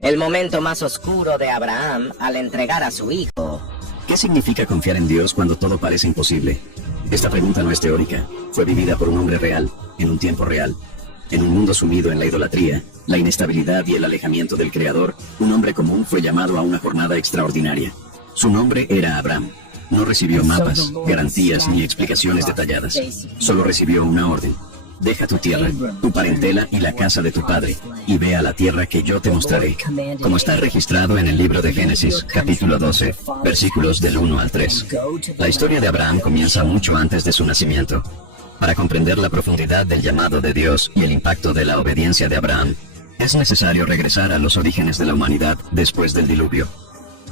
El momento más oscuro de Abraham al entregar a su hijo. ¿Qué significa confiar en Dios cuando todo parece imposible? Esta pregunta no es teórica, fue vivida por un hombre real, en un tiempo real. En un mundo sumido en la idolatría, la inestabilidad y el alejamiento del Creador, un hombre común fue llamado a una jornada extraordinaria. Su nombre era Abraham. No recibió mapas, garantías ni explicaciones detalladas. Solo recibió una orden. Deja tu tierra, tu parentela y la casa de tu padre, y ve a la tierra que yo te mostraré. Como está registrado en el libro de Génesis, capítulo 12, versículos del 1 al 3. La historia de Abraham comienza mucho antes de su nacimiento. Para comprender la profundidad del llamado de Dios y el impacto de la obediencia de Abraham, es necesario regresar a los orígenes de la humanidad después del diluvio.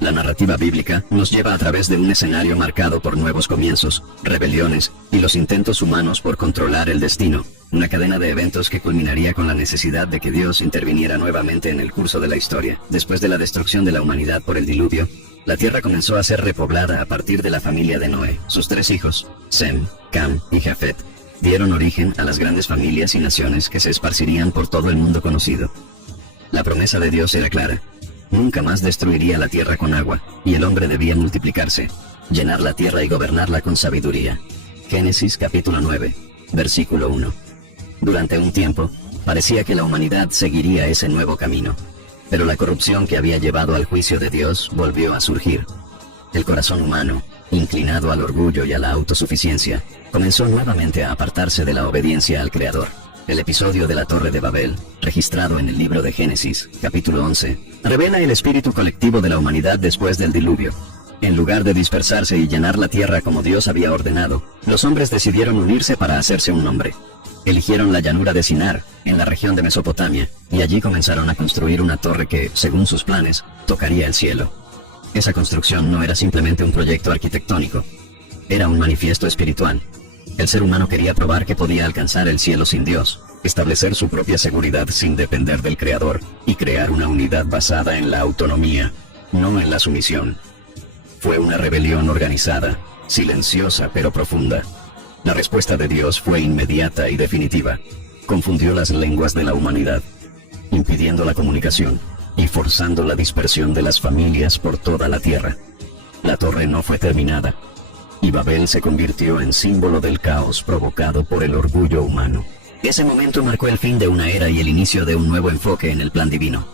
La narrativa bíblica nos lleva a través de un escenario marcado por nuevos comienzos, rebeliones y los intentos humanos por controlar el destino, una cadena de eventos que culminaría con la necesidad de que Dios interviniera nuevamente en el curso de la historia. Después de la destrucción de la humanidad por el diluvio, la tierra comenzó a ser repoblada a partir de la familia de Noé. Sus 3 hijos, Sem, Cam y Jafet, dieron origen a las grandes familias y naciones que se esparcirían por todo el mundo conocido. La promesa de Dios era clara. Nunca más destruiría la tierra con agua, y el hombre debía multiplicarse, llenar la tierra y gobernarla con sabiduría. Génesis capítulo 9, versículo 1. Durante un tiempo, parecía que la humanidad seguiría ese nuevo camino, pero la corrupción que había llevado al juicio de Dios volvió a surgir. El corazón humano, inclinado al orgullo y a la autosuficiencia, comenzó nuevamente a apartarse de la obediencia al Creador. El episodio de la Torre de Babel, registrado en el libro de Génesis, capítulo 11, revela el espíritu colectivo de la humanidad después del diluvio. En lugar de dispersarse y llenar la tierra como Dios había ordenado, los hombres decidieron unirse para hacerse un nombre. Eligieron la llanura de Sinar, en la región de Mesopotamia, y allí comenzaron a construir una torre que, según sus planes, tocaría el cielo. Esa construcción no era simplemente un proyecto arquitectónico, era un manifiesto espiritual. El ser humano quería probar que podía alcanzar el cielo sin Dios, establecer su propia seguridad sin depender del Creador, y crear una unidad basada en la autonomía, no en la sumisión. Fue una rebelión organizada, silenciosa pero profunda. La respuesta de Dios fue inmediata y definitiva. Confundió las lenguas de la humanidad, impidiendo la comunicación y forzando la dispersión de las familias por toda la tierra. La torre no fue terminada, y Babel se convirtió en símbolo del caos provocado por el orgullo humano. Ese momento marcó el fin de una era y el inicio de un nuevo enfoque en el plan divino.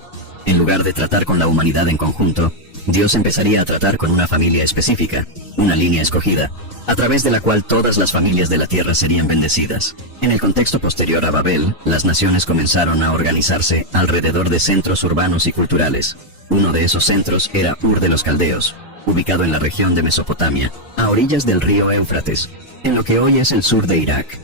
En lugar de tratar con la humanidad en conjunto, Dios empezaría a tratar con una familia específica, una línea escogida, a través de la cual todas las familias de la tierra serían bendecidas. En el contexto posterior a Babel, las naciones comenzaron a organizarse alrededor de centros urbanos y culturales. Uno de esos centros era Ur de los Caldeos, ubicado en la región de Mesopotamia, a orillas del río Éufrates, en lo que hoy es el sur de Irak.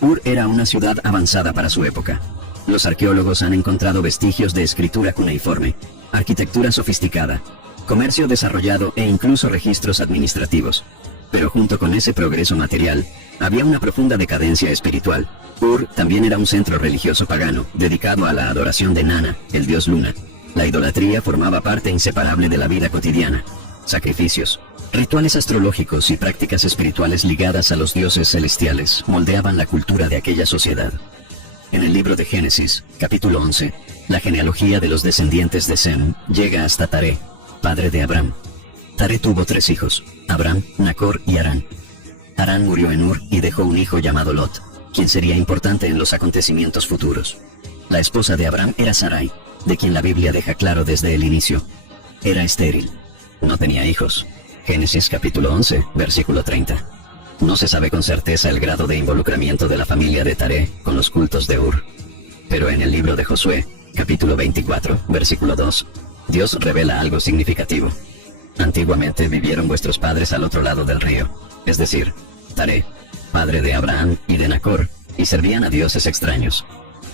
Ur era una ciudad avanzada para su época. Los arqueólogos han encontrado vestigios de escritura cuneiforme, arquitectura sofisticada, comercio desarrollado e incluso registros administrativos. Pero junto con ese progreso material, había una profunda decadencia espiritual. Ur también era un centro religioso pagano, dedicado a la adoración de Nana, el dios Luna. La idolatría formaba parte inseparable de la vida cotidiana. Sacrificios, rituales astrológicos y prácticas espirituales ligadas a los dioses celestiales moldeaban la cultura de aquella sociedad. En el libro de Génesis, capítulo 11, la genealogía de los descendientes de Sem llega hasta Taré, padre de Abram. Taré tuvo 3 hijos, Abram, Nacor y Harán. Harán murió en Ur y dejó un hijo llamado Lot, quien sería importante en los acontecimientos futuros. La esposa de Abram era Sarai, de quien la Biblia deja claro desde el inicio. Era estéril. No tenía hijos. Génesis capítulo 11, versículo 30. No se sabe con certeza el grado de involucramiento de la familia de Taré con los cultos de Ur. Pero en el libro de Josué, capítulo 24, versículo 2, Dios revela algo significativo. Antiguamente vivieron vuestros padres al otro lado del río, es decir, Taré, padre de Abraham y de Nacor, y servían a dioses extraños.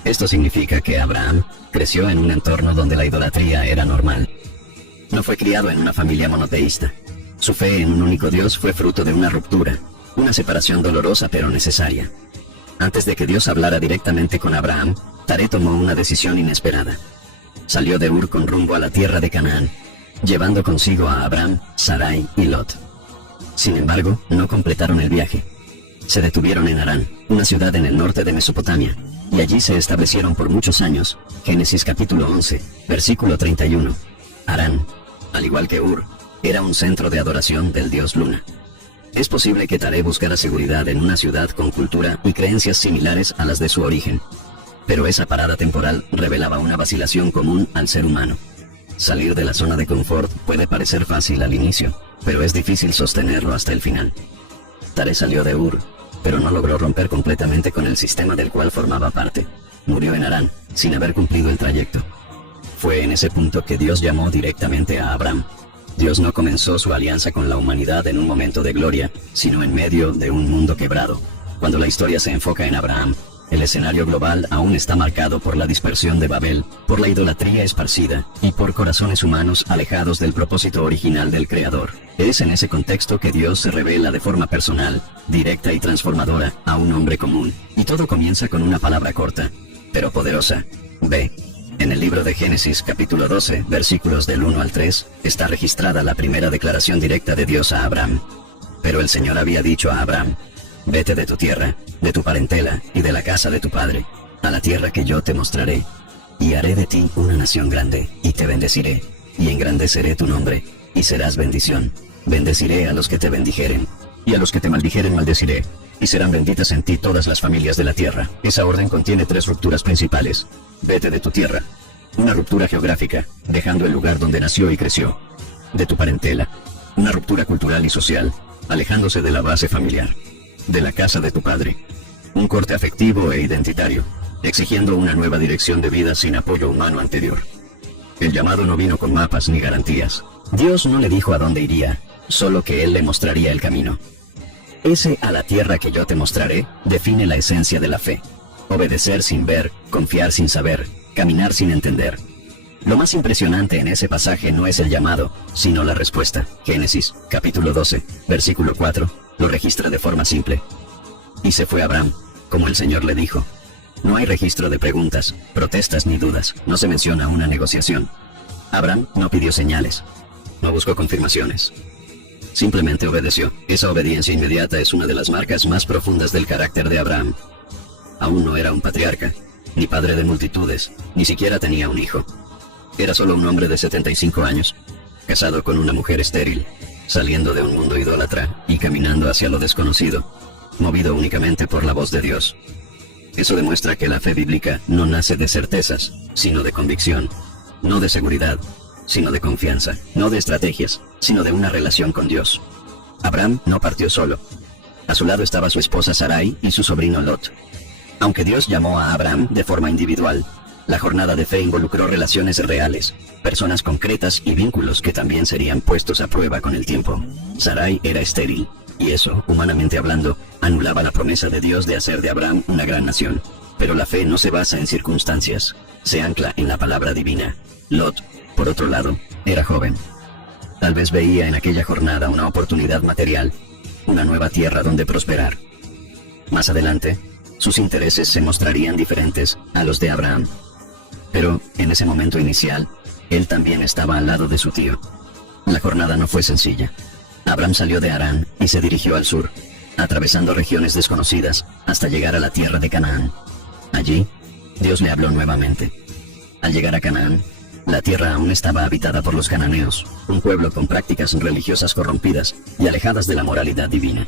Esto significa que Abraham creció en un entorno donde la idolatría era normal. No fue criado en una familia monoteísta. Su fe en un único Dios fue fruto de una ruptura, una separación dolorosa pero necesaria. Antes de que Dios hablara directamente con Abraham, Taré tomó una decisión inesperada. Salió de Ur con rumbo a la tierra de Canaán, llevando consigo a Abram, Sarai y Lot. Sin embargo, no completaron el viaje. Se detuvieron en Harán, una ciudad en el norte de Mesopotamia, y allí se establecieron por muchos años. Génesis capítulo 11, versículo 31. Harán, al igual que Ur, era un centro de adoración del dios Luna. Es posible que Taré buscara seguridad en una ciudad con cultura y creencias similares a las de su origen, pero esa parada temporal revelaba una vacilación común al ser humano. Salir de la zona de confort puede parecer fácil al inicio, pero es difícil sostenerlo hasta el final. Taré salió de Ur, pero no logró romper completamente con el sistema del cual formaba parte. Murió en Harán, sin haber cumplido el trayecto. Fue en ese punto que Dios llamó directamente a Abraham. Dios no comenzó su alianza con la humanidad en un momento de gloria, sino en medio de un mundo quebrado. Cuando la historia se enfoca en Abraham, el escenario global aún está marcado por la dispersión de Babel, por la idolatría esparcida y por corazones humanos alejados del propósito original del Creador. Es en ese contexto que Dios se revela de forma personal, directa y transformadora a un hombre común, y todo comienza con una palabra corta, pero poderosa: ve. En el libro de Génesis capítulo 12, versículos del 1 al 3, está registrada la primera declaración directa de Dios a Abraham. Pero el Señor había dicho a Abraham: vete de tu tierra, de tu parentela y de la casa de tu padre, a la tierra que yo te mostraré, y haré de ti una nación grande, y te bendeciré, y engrandeceré tu nombre, y serás bendición. Bendeciré a los que te bendijeren, y a los que te maldijeren maldeciré, y serán benditas en ti todas las familias de la tierra. Esa orden contiene 3 rupturas principales. Vete de tu tierra. Una ruptura geográfica, dejando el lugar donde nació y creció. De tu parentela. Una ruptura cultural y social, alejándose de la base familiar. De la casa de tu padre. Un corte afectivo e identitario, exigiendo una nueva dirección de vida sin apoyo humano anterior. El llamado no vino con mapas ni garantías. Dios no le dijo a dónde iría, solo que Él le mostraría el camino. Ese a la tierra que yo te mostraré define la esencia de la fe. Obedecer sin ver, confiar sin saber, caminar sin entender. Lo más impresionante en ese pasaje no es el llamado, sino la respuesta. Génesis, capítulo 12, versículo 4, lo registra de forma simple. Y se fue Abraham, como el Señor le dijo. No hay registro de preguntas, protestas ni dudas, no se menciona una negociación. Abraham no pidió señales, no buscó confirmaciones. Simplemente obedeció. Esa obediencia inmediata es una de las marcas más profundas del carácter de Abraham. Aún no era un patriarca, ni padre de multitudes, ni siquiera tenía un hijo. Era solo un hombre de 75 años, casado con una mujer estéril, saliendo de un mundo idólatra y caminando hacia lo desconocido, movido únicamente por la voz de Dios. Eso demuestra que la fe bíblica no nace de certezas, sino de convicción, no de seguridad, sino de confianza, no de estrategias, sino de una relación con Dios. Abraham no partió solo. A su lado estaba su esposa Sarai y su sobrino Lot. Aunque Dios llamó a Abraham de forma individual, la jornada de fe involucró relaciones reales, personas concretas y vínculos que también serían puestos a prueba con el tiempo. Sarai era estéril, y eso, humanamente hablando, anulaba la promesa de Dios de hacer de Abraham una gran nación. Pero la fe no se basa en circunstancias, se ancla en la palabra divina. Lot, por otro lado, era joven. Tal vez veía en aquella jornada una oportunidad material, una nueva tierra donde prosperar. Más adelante, sus intereses se mostrarían diferentes a los de Abraham. Pero, en ese momento inicial, él también estaba al lado de su tío. La jornada no fue sencilla. Abraham salió de Harán y se dirigió al sur, atravesando regiones desconocidas hasta llegar a la tierra de Canaán. Allí, Dios le habló nuevamente. Al llegar a Canaán, la tierra aún estaba habitada por los cananeos, un pueblo con prácticas religiosas corrompidas y alejadas de la moralidad divina.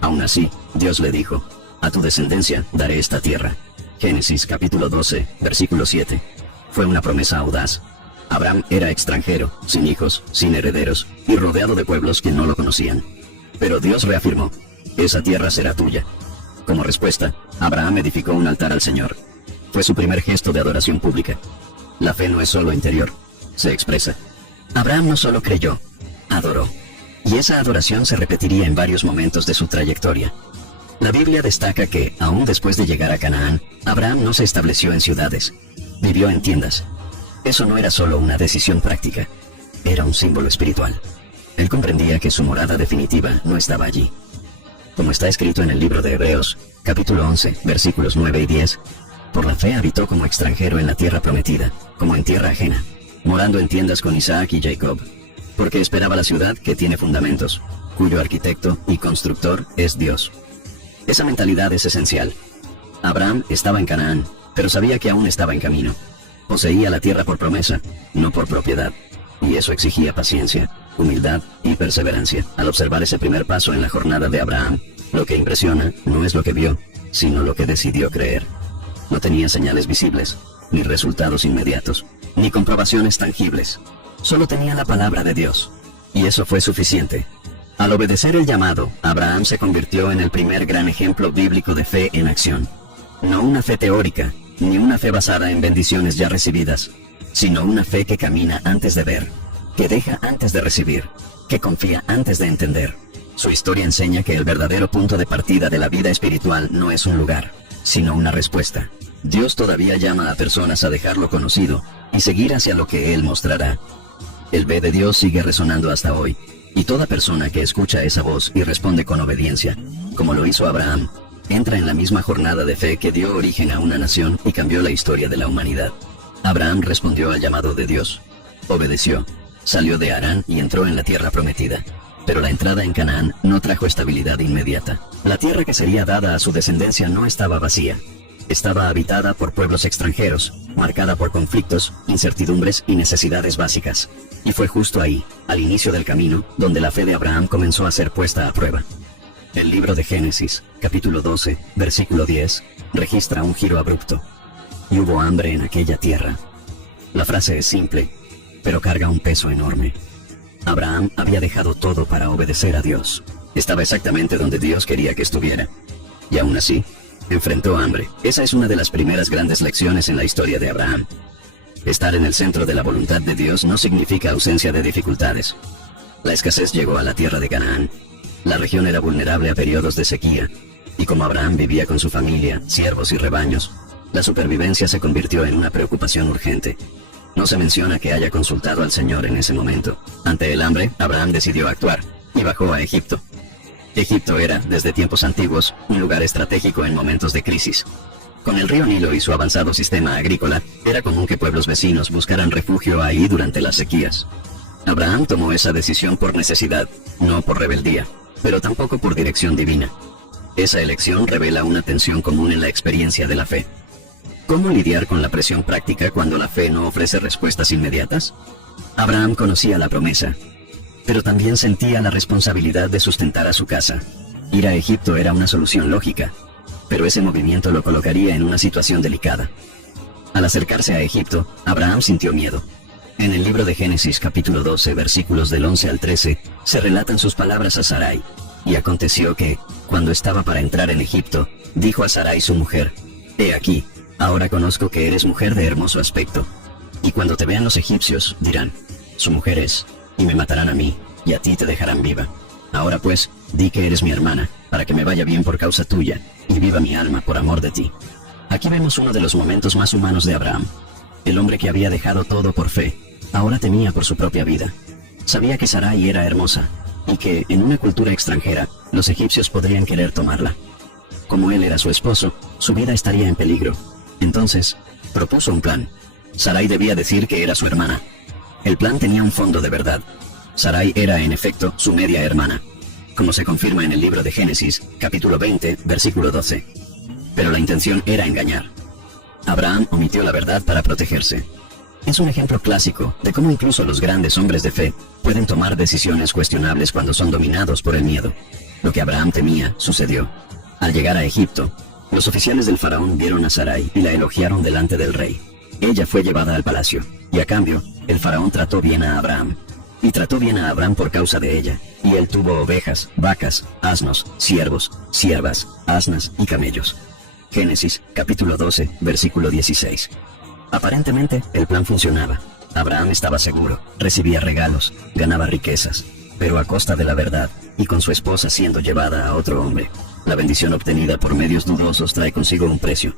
Aún así, Dios le dijo: a tu descendencia daré esta tierra. Génesis capítulo 12, versículo 7. Fue una promesa audaz. Abraham era extranjero, sin hijos, sin herederos, y rodeado de pueblos que no lo conocían. Pero Dios reafirmó: esa tierra será tuya. Como respuesta, Abraham edificó un altar al Señor. Fue su primer gesto de adoración pública. La fe no es solo interior, se expresa. Abraham no solo creyó, adoró. Y esa adoración se repetiría en varios momentos de su trayectoria. La Biblia destaca que, aún después de llegar a Canaán, Abraham no se estableció en ciudades, vivió en tiendas. Eso no era solo una decisión práctica, era un símbolo espiritual. Él comprendía que su morada definitiva no estaba allí. Como está escrito en el libro de Hebreos, capítulo 11, versículos 9 y 10, por la fe habitó como extranjero en la tierra prometida, como en tierra ajena, morando en tiendas con Isaac y Jacob, porque esperaba la ciudad que tiene fundamentos, cuyo arquitecto y constructor es Dios. Esa mentalidad es esencial. Abraham estaba en Canaán, pero sabía que aún estaba en camino. Poseía la tierra por promesa, no por propiedad. Y eso exigía paciencia, humildad y perseverancia. Al observar ese primer paso en la jornada de Abraham, lo que impresiona no es lo que vio, sino lo que decidió creer. No tenía señales visibles, ni resultados inmediatos, ni comprobaciones tangibles. Solo tenía la palabra de Dios. Y eso fue suficiente. Al obedecer el llamado, Abraham se convirtió en el primer gran ejemplo bíblico de fe en acción. No una fe teórica, ni una fe basada en bendiciones ya recibidas, sino una fe que camina antes de ver, que deja antes de recibir, que confía antes de entender. Su historia enseña que el verdadero punto de partida de la vida espiritual no es un lugar, sino una respuesta. Dios todavía llama a personas a dejar lo conocido y seguir hacia lo que Él mostrará. El ve de Dios sigue resonando hasta hoy, y toda persona que escucha esa voz y responde con obediencia, como lo hizo Abraham, entra en la misma jornada de fe que dio origen a una nación y cambió la historia de la humanidad. Abraham respondió al llamado de Dios, obedeció, salió de Harán y entró en la tierra prometida. Pero la entrada en Canaán no trajo estabilidad inmediata. La tierra que sería dada a su descendencia no estaba vacía. Estaba habitada por pueblos extranjeros, marcada por conflictos, incertidumbres y necesidades básicas. Y fue justo ahí, al inicio del camino, donde la fe de Abraham comenzó a ser puesta a prueba. El libro de Génesis, capítulo 12, versículo 10, registra un giro abrupto. Y hubo hambre en aquella tierra. La frase es simple, pero carga un peso enorme. Abraham había dejado todo para obedecer a Dios. Estaba exactamente donde Dios quería que estuviera. Y aún así, enfrentó hambre. Esa es una de las primeras grandes lecciones en la historia de Abraham. Estar en el centro de la voluntad de Dios no significa ausencia de dificultades. La escasez llegó a la tierra de Canaán. La región era vulnerable a periodos de sequía, y como Abraham vivía con su familia, siervos y rebaños, la supervivencia se convirtió en una preocupación urgente. No se menciona que haya consultado al Señor en ese momento. Ante el hambre, Abraham decidió actuar, y bajó a Egipto. Egipto era, desde tiempos antiguos, un lugar estratégico en momentos de crisis. Con el río Nilo y su avanzado sistema agrícola, era común que pueblos vecinos buscaran refugio ahí durante las sequías. Abraham tomó esa decisión por necesidad, no por rebeldía, pero tampoco por dirección divina. Esa elección revela una tensión común en la experiencia de la fe. ¿Cómo lidiar con la presión práctica cuando la fe no ofrece respuestas inmediatas? Abraham conocía la promesa, pero también sentía la responsabilidad de sustentar a su casa. Ir a Egipto era una solución lógica, pero ese movimiento lo colocaría en una situación delicada. Al acercarse a Egipto, Abraham sintió miedo. En el libro de Génesis capítulo 12, versículos del 11 al 13, se relatan sus palabras a Sarai. Y aconteció que, cuando estaba para entrar en Egipto, dijo a Sarai su mujer, «He aquí, ahora conozco que eres mujer de hermoso aspecto. Y cuando te vean los egipcios, dirán, su mujer es, y me matarán a mí, y a ti te dejarán viva. Ahora pues, di que eres mi hermana, para que me vaya bien por causa tuya, y viva mi alma por amor de ti». Aquí vemos uno de los momentos más humanos de Abraham. El hombre que había dejado todo por fe, ahora temía por su propia vida. Sabía que Sarai era hermosa, y que, en una cultura extranjera, los egipcios podrían querer tomarla. Como él era su esposo, su vida estaría en peligro. Entonces, propuso un plan. Sarai debía decir que era su hermana. El plan tenía un fondo de verdad. Sarai era, en efecto, su media hermana, como se confirma en el libro de Génesis, capítulo 20, versículo 12. Pero la intención era engañar. Abraham omitió la verdad para protegerse. Es un ejemplo clásico de cómo incluso los grandes hombres de fe pueden tomar decisiones cuestionables cuando son dominados por el miedo. Lo que Abraham temía sucedió. Al llegar a Egipto, los oficiales del faraón vieron a Sarai y la elogiaron delante del rey. Ella fue llevada al palacio, y a cambio, el faraón trató bien a Abraham. Y trató bien a Abraham por causa de ella, y él tuvo ovejas, vacas, asnos, siervos, siervas, asnas y camellos. Génesis, capítulo 12, versículo 16. Aparentemente, el plan funcionaba. Abraham estaba seguro, recibía regalos, ganaba riquezas, pero a costa de la verdad, y con su esposa siendo llevada a otro hombre. La bendición obtenida por medios dudosos trae consigo un precio,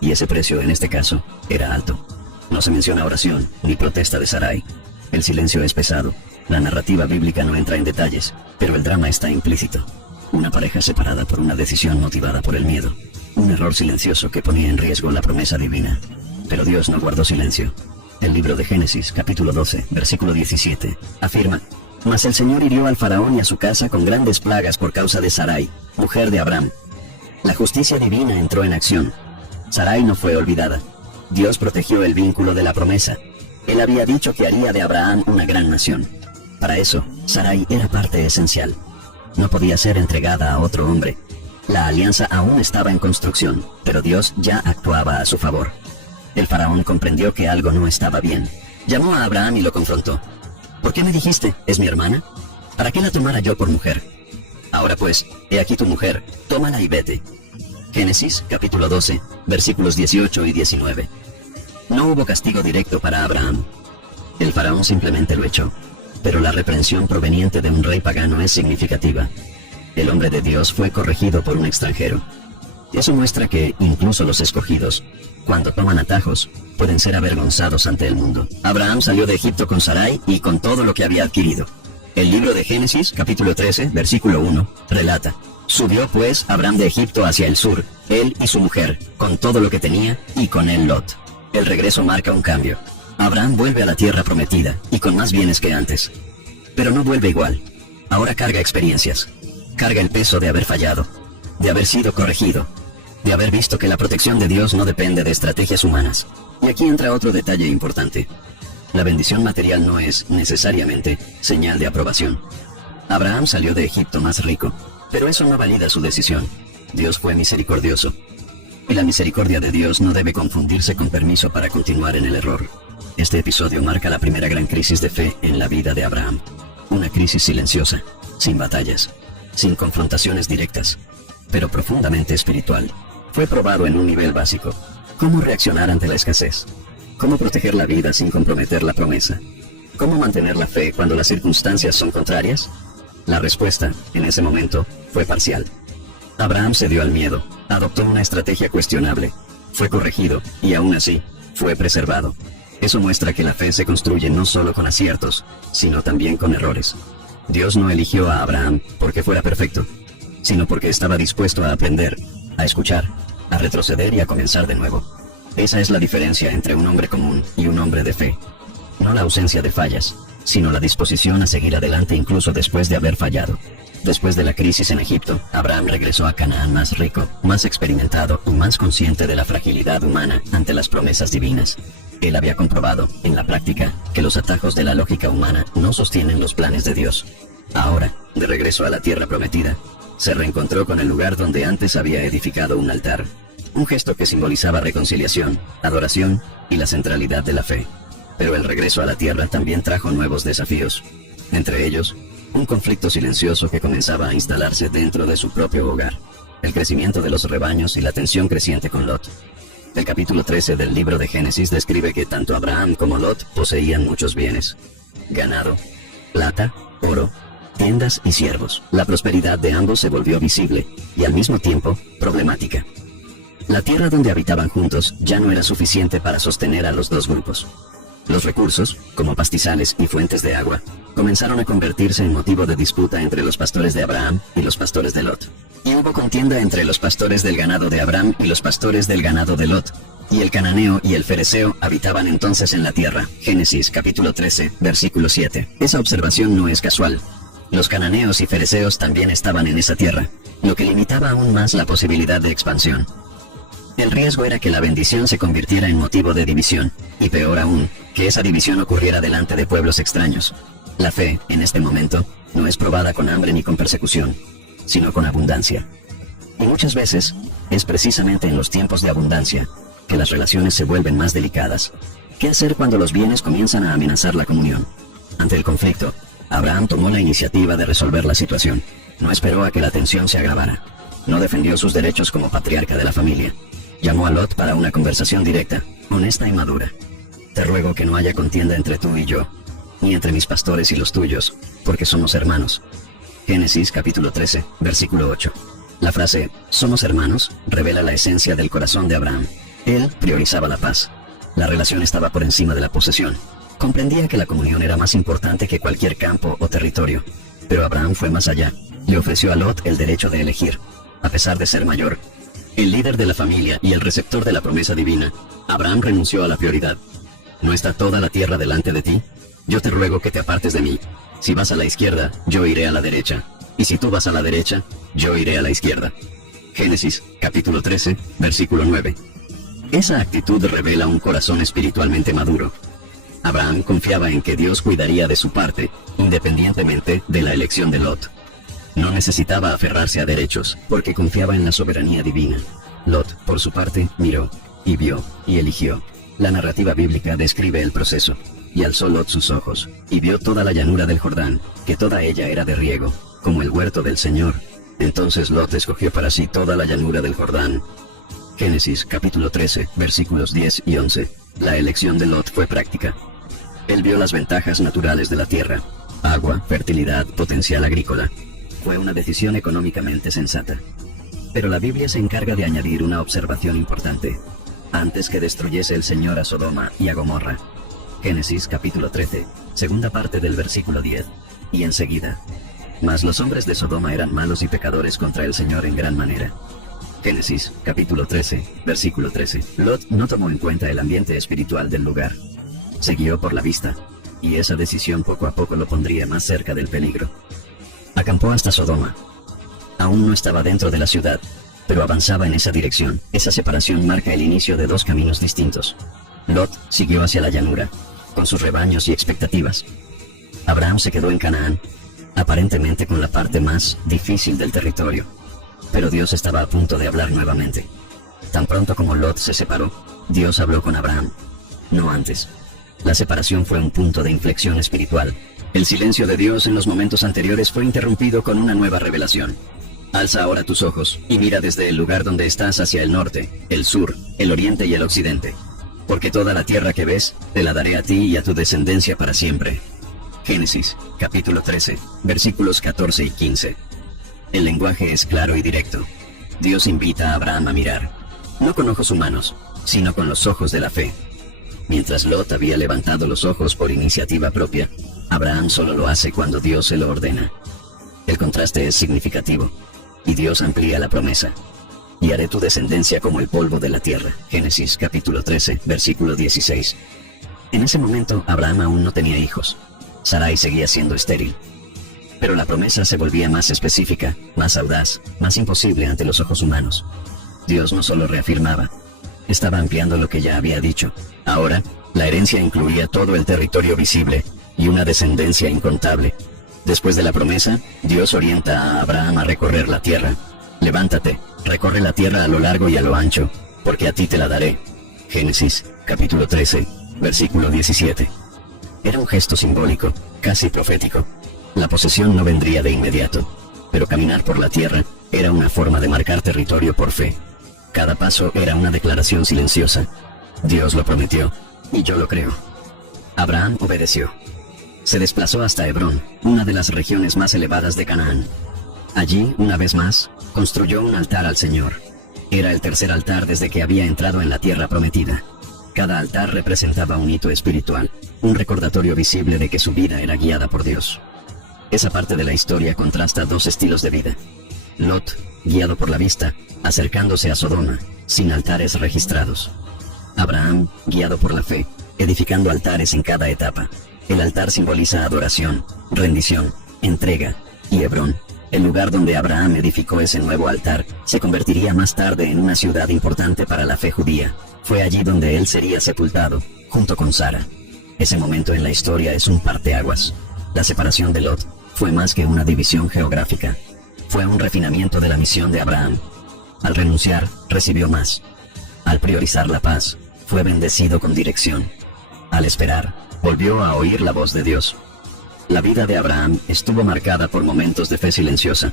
y ese precio, en este caso, era alto. No se menciona oración, ni protesta de Sarai. El silencio es pesado. La narrativa bíblica no entra en detalles, pero el drama está implícito. Una pareja separada por una decisión motivada por el miedo. Un error silencioso que ponía en riesgo la promesa divina. Pero Dios no guardó silencio. El libro de Génesis, capítulo 12, versículo 17, afirma: «Mas el Señor hirió al faraón y a su casa con grandes plagas por causa de Sarai, mujer de Abraham». La justicia divina entró en acción. Sarai no fue olvidada. Dios protegió el vínculo de la promesa. Él había dicho que haría de Abraham una gran nación. Para eso, Sarai era parte esencial. No podía ser entregada a otro hombre. La alianza aún estaba en construcción, pero Dios ya actuaba a su favor. El faraón comprendió que algo no estaba bien. Llamó a Abraham y lo confrontó. ¿Por qué me dijiste, es mi hermana? ¿Para qué la tomara yo por mujer? Ahora pues, he aquí tu mujer, tómala y vete. Génesis, capítulo 12, versículos 18 y 19. No hubo castigo directo para Abraham. El faraón simplemente lo echó. Pero la reprensión proveniente de un rey pagano es significativa. El hombre de Dios fue corregido por un extranjero. Eso muestra que, incluso los escogidos, cuando toman atajos, pueden ser avergonzados ante el mundo. Abraham salió de Egipto con Sarai y con todo lo que había adquirido. El libro de Génesis, capítulo 13, versículo 1, relata: Subió pues Abraham de Egipto hacia el sur, él y su mujer, con todo lo que tenía, y con él Lot. El regreso marca un cambio. Abraham vuelve a la tierra prometida, y con más bienes que antes. Pero no vuelve igual. Ahora carga experiencias. Carga el peso de haber fallado, de haber sido corregido, de haber visto que la protección de Dios no depende de estrategias humanas. Y aquí entra otro detalle importante. La bendición material no es, necesariamente, señal de aprobación. Abraham salió de Egipto más rico, pero eso no valida su decisión. Dios fue misericordioso. Y la misericordia de Dios no debe confundirse con permiso para continuar en el error. Este episodio marca la primera gran crisis de fe en la vida de Abraham. Una crisis silenciosa, sin batallas, sin confrontaciones directas, pero profundamente espiritual. Fue probado en un nivel básico. ¿Cómo reaccionar ante la escasez? ¿Cómo proteger la vida sin comprometer la promesa? ¿Cómo mantener la fe cuando las circunstancias son contrarias? La respuesta, en ese momento, fue parcial. Abraham cedió al miedo, adoptó una estrategia cuestionable, fue corregido y aún así, fue preservado. Eso muestra que la fe se construye no solo con aciertos, sino también con errores. Dios no eligió a Abraham porque fuera perfecto, sino porque estaba dispuesto a aprender, a escuchar, a retroceder y a comenzar de nuevo. Esa es la diferencia entre un hombre común y un hombre de fe. No la ausencia de fallas, sino la disposición a seguir adelante incluso después de haber fallado. Después de la crisis en Egipto, Abraham regresó a Canaán más rico, más experimentado y más consciente de la fragilidad humana ante las promesas divinas. Él había comprobado, en la práctica, que los atajos de la lógica humana no sostienen los planes de Dios. Ahora, de regreso a la tierra prometida, se reencontró con el lugar donde antes había edificado un altar. Un gesto que simbolizaba reconciliación, adoración y la centralidad de la fe. Pero el regreso a la tierra también trajo nuevos desafíos. Entre ellos, un conflicto silencioso que comenzaba a instalarse dentro de su propio hogar. El crecimiento de los rebaños y la tensión creciente con Lot. El capítulo 13 del libro de Génesis describe que tanto Abraham como Lot poseían muchos bienes: ganado, plata, oro, tiendas y siervos. La prosperidad de ambos se volvió visible y al mismo tiempo problemática. La tierra donde habitaban juntos ya no era suficiente para sostener a los dos grupos. Los recursos, como pastizales y fuentes de agua, comenzaron a convertirse en motivo de disputa entre los pastores de Abraham y los pastores de Lot. Y hubo contienda entre los pastores del ganado de Abraham y los pastores del ganado de Lot. Y el cananeo y el fereceo habitaban entonces en la tierra. Génesis capítulo 13, versículo 7. Esa observación no es casual. Los cananeos y fereceos también estaban en esa tierra, lo que limitaba aún más la posibilidad de expansión. El riesgo era que la bendición se convirtiera en motivo de división, y peor aún, que esa división ocurriera delante de pueblos extraños. La fe, en este momento, no es probada con hambre ni con persecución, sino con abundancia. Y muchas veces, es precisamente en los tiempos de abundancia que las relaciones se vuelven más delicadas. ¿Qué hacer cuando los bienes comienzan a amenazar la comunión? Ante el conflicto, Abraham tomó la iniciativa de resolver la situación. No esperó a que la tensión se agravara. No defendió sus derechos como patriarca de la familia. Llamó a Lot para una conversación directa, honesta y madura. Te ruego que no haya contienda entre tú y yo, ni entre mis pastores y los tuyos, porque somos hermanos. Génesis capítulo 13, versículo 8. La frase, somos hermanos, revela la esencia del corazón de Abraham. Él priorizaba la paz. La relación estaba por encima de la posesión. Comprendía que la comunión era más importante que cualquier campo o territorio. Pero Abraham fue más allá. Le ofreció a Lot el derecho de elegir, a pesar de ser mayor. El líder de la familia y el receptor de la promesa divina, Abraham renunció a la prioridad. ¿No está toda la tierra delante de ti? Yo te ruego que te apartes de mí. Si vas a la izquierda, yo iré a la derecha. Y si tú vas a la derecha, yo iré a la izquierda. Génesis, capítulo 13, versículo 9. Esa actitud revela un corazón espiritualmente maduro. Abraham confiaba en que Dios cuidaría de su parte, independientemente de la elección de Lot. No necesitaba aferrarse a derechos, porque confiaba en la soberanía divina. Lot, por su parte, miró, y vio, y eligió. La narrativa bíblica describe el proceso. Y alzó Lot sus ojos, y vio toda la llanura del Jordán, que toda ella era de riego, como el huerto del Señor. Entonces Lot escogió para sí toda la llanura del Jordán. Génesis capítulo 13, versículos 10 y 11. La elección de Lot fue práctica. Él vio las ventajas naturales de la tierra: agua, fertilidad, potencial agrícola. Fue una decisión económicamente sensata. Pero la Biblia se encarga de añadir una observación importante. Antes que destruyese el Señor a Sodoma y a Gomorra. Génesis capítulo 13, segunda parte del versículo 10. Y enseguida: mas los hombres de Sodoma eran malos y pecadores contra el Señor en gran manera. Génesis capítulo 13, versículo 13. Lot no tomó en cuenta el ambiente espiritual del lugar. Se guió por la vista, y esa decisión poco a poco lo pondría más cerca del peligro. Acampó hasta Sodoma. Aún no estaba dentro de la ciudad, pero avanzaba en esa dirección. Esa separación marca el inicio de dos caminos distintos. Lot siguió hacia la llanura, con sus rebaños y expectativas. Abraham se quedó en Canaán, aparentemente con la parte más difícil del territorio. Pero Dios estaba a punto de hablar nuevamente. Tan pronto como Lot se separó, Dios habló con Abraham. No antes. La separación fue un punto de inflexión espiritual. El silencio de Dios en los momentos anteriores fue interrumpido con una nueva revelación. Alza ahora tus ojos y mira desde el lugar donde estás hacia el norte, el sur, el oriente y el occidente. Porque toda la tierra que ves, te la daré a ti y a tu descendencia para siempre. Génesis, capítulo 13, versículos 14 y 15. El lenguaje es claro y directo. Dios invita a Abraham a mirar, no con ojos humanos, sino con los ojos de la fe. Mientras Lot había levantado los ojos por iniciativa propia, Abraham solo lo hace cuando Dios se lo ordena. El contraste es significativo, y Dios amplía la promesa. Y haré tu descendencia como el polvo de la tierra. Génesis capítulo 13, versículo 16. En ese momento Abraham aún no tenía hijos. Sarai seguía siendo estéril. Pero la promesa se volvía más específica, más audaz, más imposible ante los ojos humanos. Dios no solo reafirmaba, estaba ampliando lo que ya había dicho. Ahora, la herencia incluía todo el territorio visible y una descendencia incontable. Después de la promesa, Dios orienta a Abraham a recorrer la tierra. Levántate, recorre la tierra a lo largo y a lo ancho, porque a ti te la daré. Génesis, capítulo 13, versículo 17. Era un gesto simbólico, casi profético. La posesión no vendría de inmediato, pero caminar por la tierra era una forma de marcar territorio por fe. Cada paso era una declaración silenciosa. Dios lo prometió, y yo lo creo. Abraham obedeció. Se desplazó hasta Hebrón, una de las regiones más elevadas de Canaán. Allí, una vez más, construyó un altar al Señor. Era el tercer altar desde que había entrado en la tierra prometida. Cada altar representaba un hito espiritual, un recordatorio visible de que su vida era guiada por Dios. Esa parte de la historia contrasta dos estilos de vida. Lot, guiado por la vista, acercándose a Sodoma, sin altares registrados. Abraham, guiado por la fe, edificando altares en cada etapa. El altar simboliza adoración, rendición, entrega, y Hebrón, el lugar donde Abraham edificó ese nuevo altar, se convertiría más tarde en una ciudad importante para la fe judía. Fue allí donde él sería sepultado, junto con Sara. Ese momento en la historia es un parteaguas. La separación de Lot fue más que una división geográfica. Fue un refinamiento de la misión de Abraham. Al renunciar, recibió más. Al priorizar la paz, fue bendecido con dirección. Al esperar, volvió a oír la voz de Dios. La vida de Abraham estuvo marcada por momentos de fe silenciosa,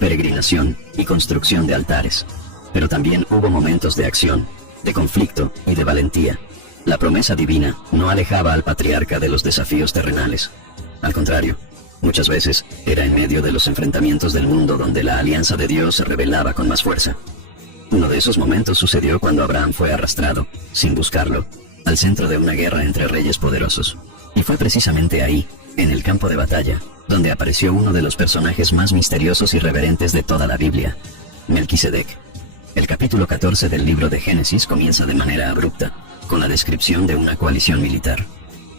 peregrinación y construcción de altares. Pero también hubo momentos de acción, de conflicto y de valentía. La promesa divina no alejaba al patriarca de los desafíos terrenales. Al contrario, muchas veces era en medio de los enfrentamientos del mundo donde la alianza de Dios se revelaba con más fuerza. Uno de esos momentos sucedió cuando Abraham fue arrastrado, sin buscarlo, al centro de una guerra entre reyes poderosos. Y fue precisamente ahí, en el campo de batalla, donde apareció uno de los personajes más misteriosos y reverentes de toda la Biblia, Melquisedec. El capítulo 14 del libro de Génesis comienza de manera abrupta, con la descripción de una coalición militar.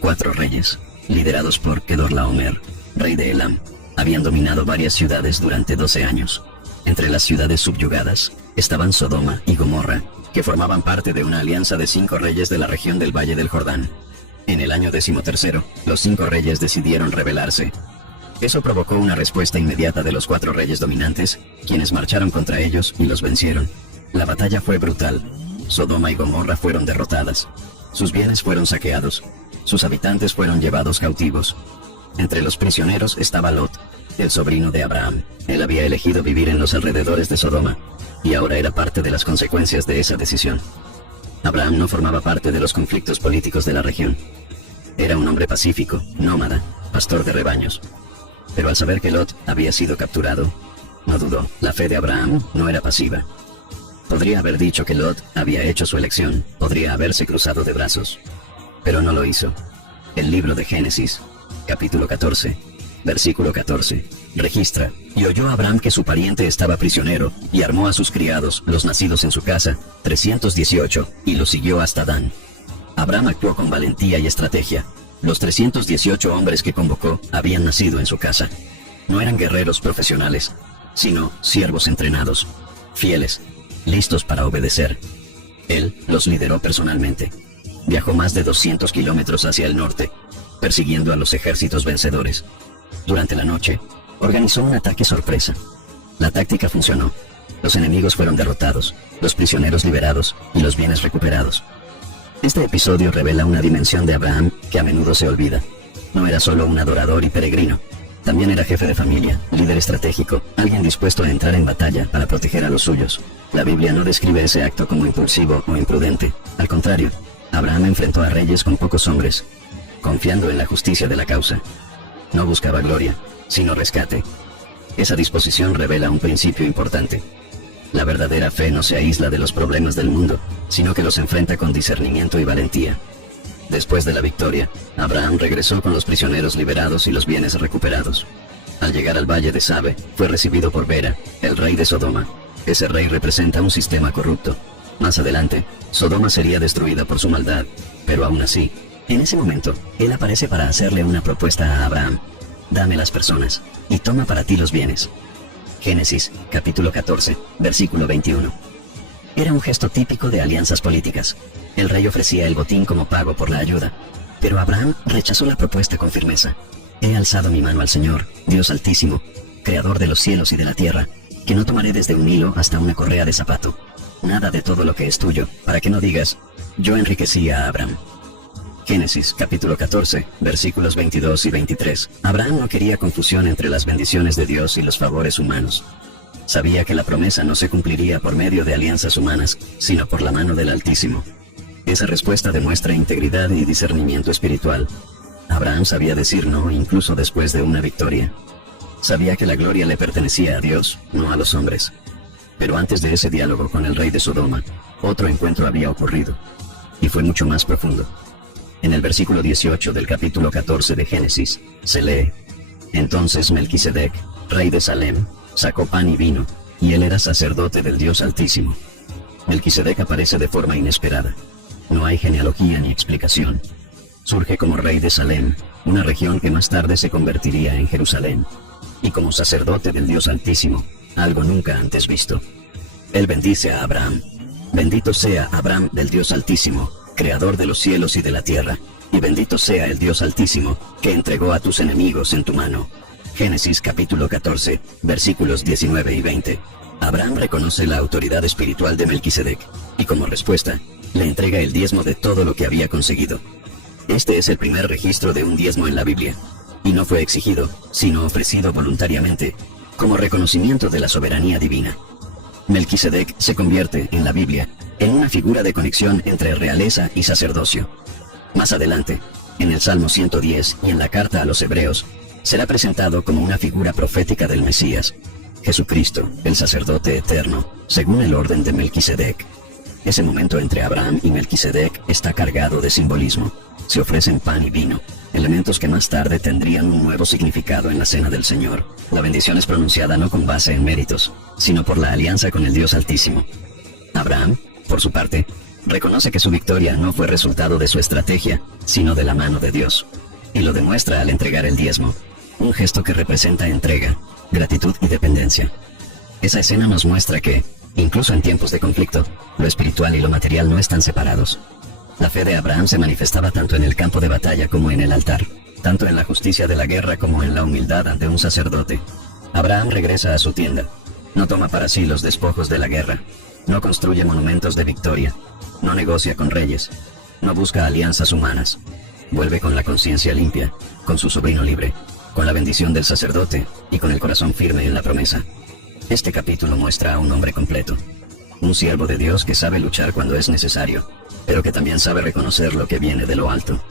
4 reyes, liderados por Kedorlaomer, rey de Elam, habían dominado varias ciudades durante 12 años. Entre las ciudades subyugadas estaban Sodoma y Gomorra, que formaban parte de una alianza de 5 reyes de la región del Valle del Jordán. En el año 13º, los 5 reyes decidieron rebelarse. Eso provocó una respuesta inmediata de los 4 reyes dominantes, quienes marcharon contra ellos y los vencieron. La batalla fue brutal. Sodoma y Gomorra fueron derrotadas. Sus bienes fueron saqueados. Sus habitantes fueron llevados cautivos. Entre los prisioneros estaba Lot, el sobrino de Abraham. Él había elegido vivir en los alrededores de Sodoma, y ahora era parte de las consecuencias de esa decisión. Abraham no formaba parte de los conflictos políticos de la región. Era un hombre pacífico, nómada, pastor de rebaños. Pero al saber que Lot había sido capturado, no dudó. La fe de Abraham no era pasiva. Podría haber dicho que Lot había hecho su elección, podría haberse cruzado de brazos, pero no lo hizo. El libro de Génesis, capítulo 14, versículo 14, registra: y oyó Abraham que su pariente estaba prisionero, y armó a sus criados, los nacidos en su casa, 318, y los siguió hasta Dan. Abraham actuó con valentía y estrategia. Los 318 hombres que convocó habían nacido en su casa. No eran guerreros profesionales, sino siervos entrenados, fieles, listos para obedecer. Él los lideró personalmente. Viajó más de 200 kilómetros hacia el norte, persiguiendo a los ejércitos vencedores. Durante la noche, organizó un ataque sorpresa. La táctica funcionó. Los enemigos fueron derrotados, los prisioneros liberados y los bienes recuperados. Este episodio revela una dimensión de Abraham que a menudo se olvida. No era solo un adorador y peregrino. También era jefe de familia, líder estratégico, alguien dispuesto a entrar en batalla para proteger a los suyos. La Biblia no describe ese acto como impulsivo o imprudente. Al contrario, Abraham enfrentó a reyes con pocos hombres, confiando en la justicia de la causa. No buscaba gloria, sino rescate. Esa disposición revela un principio importante. La verdadera fe no se aísla de los problemas del mundo, sino que los enfrenta con discernimiento y valentía. Después de la victoria, Abraham regresó con los prisioneros liberados y los bienes recuperados. Al llegar al valle de Sabe, fue recibido por Bera, el rey de Sodoma. Ese rey representa un sistema corrupto. Más adelante, Sodoma sería destruida por su maldad, pero aún así, en ese momento, él aparece para hacerle una propuesta a Abraham: dame las personas, y toma para ti los bienes. Génesis, capítulo 14, versículo 21. Era un gesto típico de alianzas políticas. El rey ofrecía el botín como pago por la ayuda, pero Abraham rechazó la propuesta con firmeza. He alzado mi mano al Señor, Dios Altísimo, Creador de los cielos y de la tierra, que no tomaré desde un hilo hasta una correa de zapato. Nada de todo lo que es tuyo, para que no digas, yo enriquecí a Abraham. Génesis, capítulo 14, versículos 22 y 23. Abraham no quería confusión entre las bendiciones de Dios y los favores humanos. Sabía que la promesa no se cumpliría por medio de alianzas humanas, sino por la mano del Altísimo. Esa respuesta demuestra integridad y discernimiento espiritual. Abraham sabía decir no incluso después de una victoria. Sabía que la gloria le pertenecía a Dios, no a los hombres. Pero antes de ese diálogo con el rey de Sodoma, otro encuentro había ocurrido, y fue mucho más profundo. En el versículo 18 del capítulo 14 de Génesis, se lee: entonces Melquisedec, rey de Salem, sacó pan y vino, y él era sacerdote del Dios Altísimo. Melquisedec aparece de forma inesperada. No hay genealogía ni explicación. Surge como rey de Salem, una región que más tarde se convertiría en Jerusalén, y como sacerdote del Dios Altísimo, algo nunca antes visto. Él bendice a Abraham. Bendito sea Abraham del Dios Altísimo, Creador de los cielos y de la tierra, y bendito sea el Dios Altísimo, que entregó a tus enemigos en tu mano. Génesis capítulo 14, versículos 19 y 20. Abraham reconoce la autoridad espiritual de Melquisedec, y como respuesta, le entrega el diezmo de todo lo que había conseguido. Este es el primer registro de un diezmo en la Biblia, y no fue exigido, sino ofrecido voluntariamente, como reconocimiento de la soberanía divina. Melquisedec se convierte, en la Biblia, en una figura de conexión entre realeza y sacerdocio. Más adelante, en el Salmo 110 y en la carta a los Hebreos, será presentado como una figura profética del Mesías, Jesucristo, el sacerdote eterno, según el orden de Melquisedec. Ese momento entre Abraham y Melquisedec está cargado de simbolismo. Se ofrecen pan y vino, elementos que más tarde tendrían un nuevo significado en la cena del Señor. La bendición es pronunciada no con base en méritos, sino por la alianza con el Dios Altísimo. Abraham, por su parte, reconoce que su victoria no fue resultado de su estrategia, sino de la mano de Dios, y lo demuestra al entregar el diezmo, un gesto que representa entrega, gratitud y dependencia. Esa escena nos muestra que, incluso en tiempos de conflicto, lo espiritual y lo material no están separados. La fe de Abraham se manifestaba tanto en el campo de batalla como en el altar, tanto en la justicia de la guerra como en la humildad ante un sacerdote. Abraham regresa a su tienda. No toma para sí los despojos de la guerra. No construye monumentos de victoria. No negocia con reyes. No busca alianzas humanas. Vuelve con la conciencia limpia, con su sobrino libre, con la bendición del sacerdote y con el corazón firme en la promesa. Este capítulo muestra a un hombre completo. Un siervo de Dios que sabe luchar cuando es necesario, pero que también sabe reconocer lo que viene de lo alto.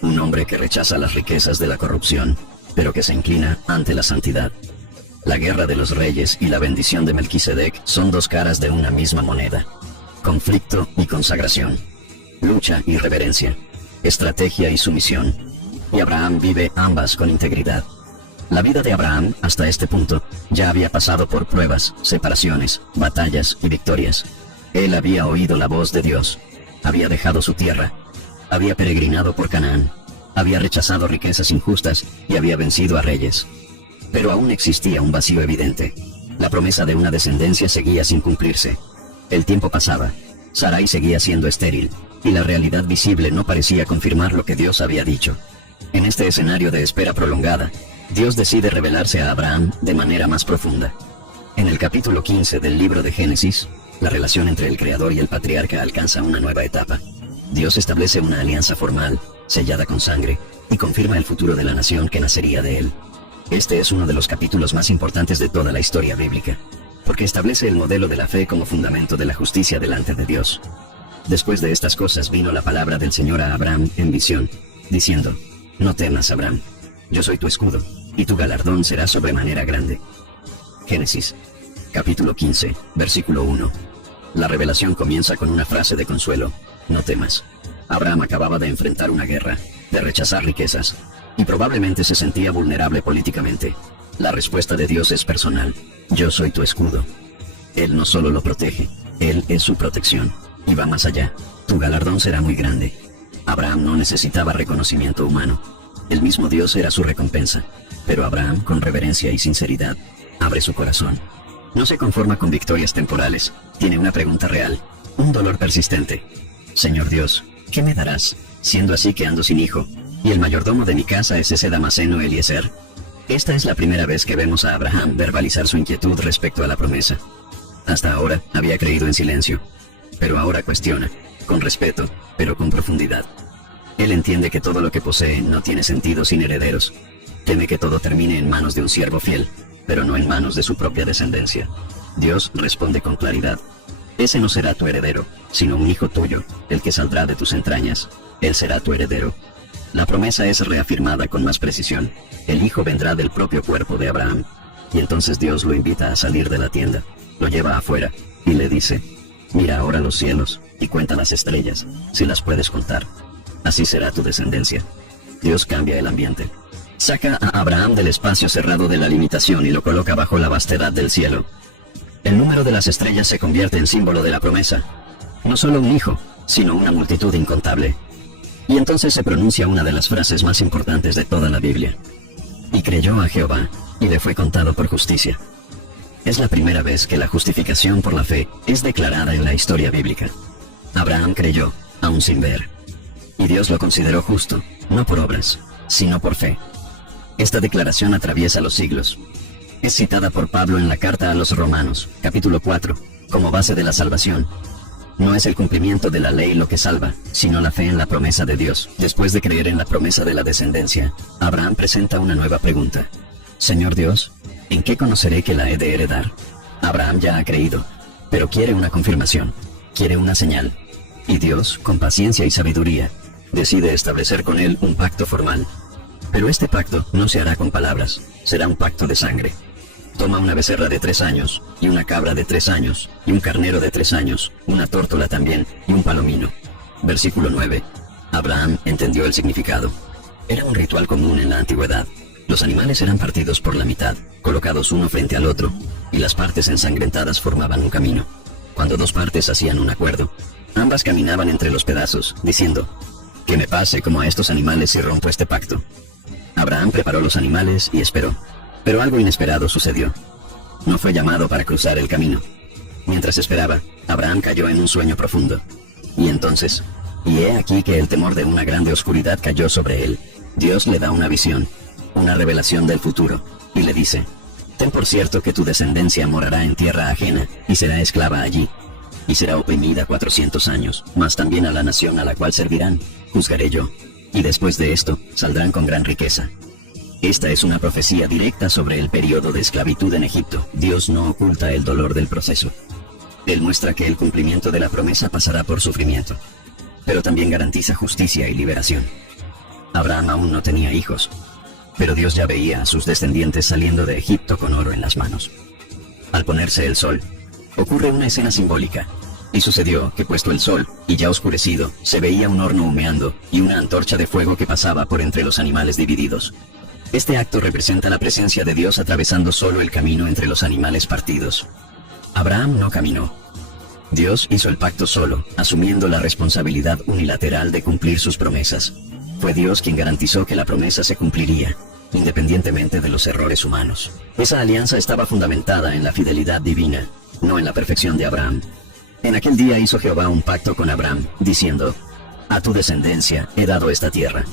Un hombre que rechaza las riquezas de la corrupción, pero que se inclina ante la santidad. La guerra de los reyes y la bendición de Melquisedec son dos caras de una misma moneda. Conflicto y consagración. Lucha y reverencia. Estrategia y sumisión. Y Abraham vive ambas con integridad. La vida de Abraham, hasta este punto, ya había pasado por pruebas, separaciones, batallas y victorias. Él había oído la voz de Dios. Había dejado su tierra. Había peregrinado por Canaán. Había rechazado riquezas injustas y había vencido a reyes. Pero aún existía un vacío evidente. La promesa de una descendencia seguía sin cumplirse. El tiempo pasaba. Sarai seguía siendo estéril, y la realidad visible no parecía confirmar lo que Dios había dicho. En este escenario de espera prolongada, Dios decide revelarse a Abraham de manera más profunda. En el capítulo 15 del libro de Génesis, la relación entre el Creador y el patriarca alcanza una nueva etapa. Dios establece una alianza formal, sellada con sangre, y confirma el futuro de la nación que nacería de él. Este es uno de los capítulos más importantes de toda la historia bíblica, porque establece el modelo de la fe como fundamento de la justicia delante de Dios. Después de estas cosas vino la palabra del Señor a Abraham en visión, diciendo: No temas, Abraham, yo soy tu escudo, y tu galardón será sobremanera grande. Génesis, capítulo 15, versículo 1. La revelación comienza con una frase de consuelo: no temas. Abraham acababa de enfrentar una guerra, de rechazar riquezas, y probablemente se sentía vulnerable políticamente. La respuesta de Dios es personal: yo soy tu escudo. Él no solo lo protege, Él es su protección, y va más allá: tu galardón será muy grande. Abraham no necesitaba reconocimiento humano. El mismo Dios era su recompensa. Pero Abraham, con reverencia y sinceridad, abre su corazón. No se conforma con victorias temporales. Tiene una pregunta real, un dolor persistente. Señor Dios, ¿qué me darás, siendo así que ando sin hijo, y el mayordomo de mi casa es ese Damaseno Eliezer? Esta es la primera vez que vemos a Abraham verbalizar su inquietud respecto a la promesa. Hasta ahora había creído en silencio, pero ahora cuestiona, con respeto, pero con profundidad. Él entiende que todo lo que posee no tiene sentido sin herederos. Teme que todo termine en manos de un siervo fiel, pero no en manos de su propia descendencia. Dios responde con claridad: ese no será tu heredero, sino un hijo tuyo, el que saldrá de tus entrañas. Él será tu heredero. La promesa es reafirmada con más precisión: el hijo vendrá del propio cuerpo de Abraham. Y entonces Dios lo invita a salir de la tienda, lo lleva afuera, y le dice: mira ahora los cielos, y cuenta las estrellas, si las puedes contar. Así será tu descendencia. Dios cambia el ambiente. Saca a Abraham del espacio cerrado de la limitación y lo coloca bajo la vastedad del cielo. El número de las estrellas se convierte en símbolo de la promesa. No solo un hijo, sino una multitud incontable. Y entonces se pronuncia una de las frases más importantes de toda la Biblia: y creyó a Jehová, y le fue contado por justicia. Es la primera vez que la justificación por la fe es declarada en la historia bíblica. Abraham creyó, aún sin ver. Y Dios lo consideró justo, no por obras, sino por fe. Esta declaración atraviesa los siglos. Es citada por Pablo en la carta a los Romanos, capítulo 4, como base de la salvación. No es el cumplimiento de la ley lo que salva, sino la fe en la promesa de Dios. Después de creer en la promesa de la descendencia, Abraham presenta una nueva pregunta: Señor Dios, ¿en qué conoceré que la he de heredar? Abraham ya ha creído, pero quiere una confirmación, quiere una señal. Y Dios, con paciencia y sabiduría, decide establecer con él un pacto formal. Pero este pacto no se hará con palabras, será un pacto de sangre. Toma una becerra de 3 años, y una cabra de 3 años, y un carnero de 3 años, una tórtola también, y un palomino. Versículo 9. Abraham entendió el significado. Era un ritual común en la antigüedad. Los animales eran partidos por la mitad, colocados uno frente al otro, y las partes ensangrentadas formaban un camino. Cuando 2 partes hacían un acuerdo, ambas caminaban entre los pedazos, diciendo: que me pase como a estos animales si rompo este pacto. Abraham preparó los animales y esperó, pero algo inesperado sucedió. no fue llamado para cruzar el camino. Mientras esperaba, Abraham cayó en un sueño profundo. Y entonces, y he aquí que el temor de una grande oscuridad cayó sobre él. Dios le da una visión, una revelación del futuro, y le dice: ten por cierto que tu descendencia morará en tierra ajena, y será esclava allí, y será oprimida 400 años, mas también a la nación a la cual servirán, juzgaré yo, y después de esto, saldrán con gran riqueza. Esta es una profecía directa sobre el periodo de esclavitud en Egipto. Dios no oculta el dolor del proceso. Él muestra que el cumplimiento de la promesa pasará por sufrimiento, pero también garantiza justicia y liberación. Abraham aún no tenía hijos, pero Dios ya veía a sus descendientes saliendo de Egipto con oro en las manos. Al ponerse el sol, ocurre una escena simbólica, y sucedió que puesto el sol, y ya oscurecido, se veía un horno humeando, y una antorcha de fuego que pasaba por entre los animales divididos. Este acto representa la presencia de Dios atravesando solo el camino entre los animales partidos. Abraham no caminó. Dios hizo el pacto solo, asumiendo la responsabilidad unilateral de cumplir sus promesas. Fue Dios quien garantizó que la promesa se cumpliría, independientemente de los errores humanos. Esa alianza estaba fundamentada en la fidelidad divina, no en la perfección de Abraham. En aquel día hizo Jehová un pacto con Abraham, diciendo: a tu descendencia he dado esta tierra.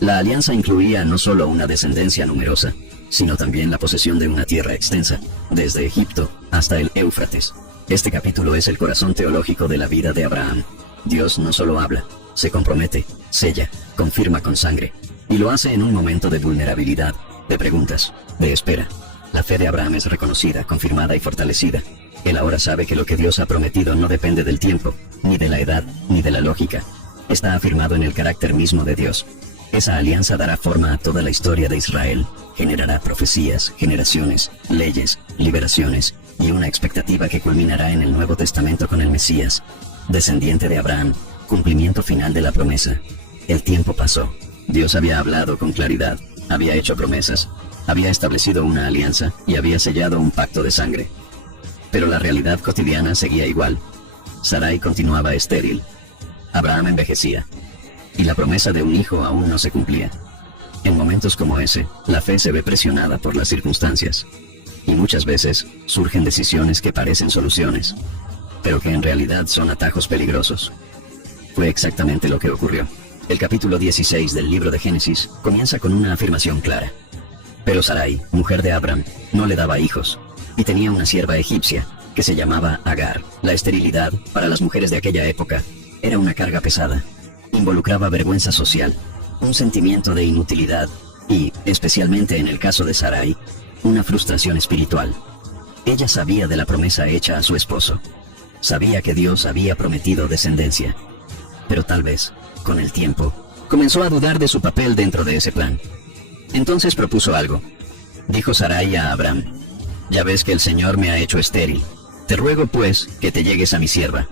La alianza incluía no solo una descendencia numerosa, sino también la posesión de una tierra extensa, desde Egipto hasta el Éufrates. Este capítulo es el corazón teológico de la vida de Abraham. Dios no solo habla, se compromete, sella, confirma con sangre, y lo hace en un momento de vulnerabilidad, de preguntas, de espera. La fe de Abraham es reconocida, confirmada y fortalecida. Él ahora sabe que lo que Dios ha prometido no depende del tiempo, ni de la edad, ni de la lógica. Está afirmado en el carácter mismo de Dios. Esa alianza dará forma a toda la historia de Israel, generará profecías, generaciones, leyes, liberaciones, y una expectativa que culminará en el Nuevo Testamento con el Mesías, descendiente de Abraham, cumplimiento final de la promesa. El tiempo pasó. Dios había hablado con claridad, había hecho promesas, había establecido una alianza y había sellado un pacto de sangre. Pero la realidad cotidiana seguía igual. Sarai continuaba estéril. Abraham envejecía. Y la promesa de un hijo aún no se cumplía. En momentos como ese, la fe se ve presionada por las circunstancias. Y muchas veces surgen decisiones que parecen soluciones, pero que en realidad son atajos peligrosos. Fue exactamente lo que ocurrió. El capítulo 16 del libro de Génesis comienza con una afirmación clara. Pero Sarai, mujer de Abraham, no le daba hijos, y tenía una sierva egipcia, que se llamaba Agar. La esterilidad, para las mujeres de aquella época, era una carga pesada. Involucraba vergüenza social, un sentimiento de inutilidad y, especialmente en el caso de Sarai, una frustración espiritual. Ella sabía de la promesa hecha a su esposo. Sabía que Dios había prometido descendencia. Pero tal vez, con el tiempo, comenzó a dudar de su papel dentro de ese plan. Entonces propuso algo. Dijo Sarai a Abraham: ya ves que el Señor me ha hecho estéril. Te ruego pues que te llegues a mi sierva.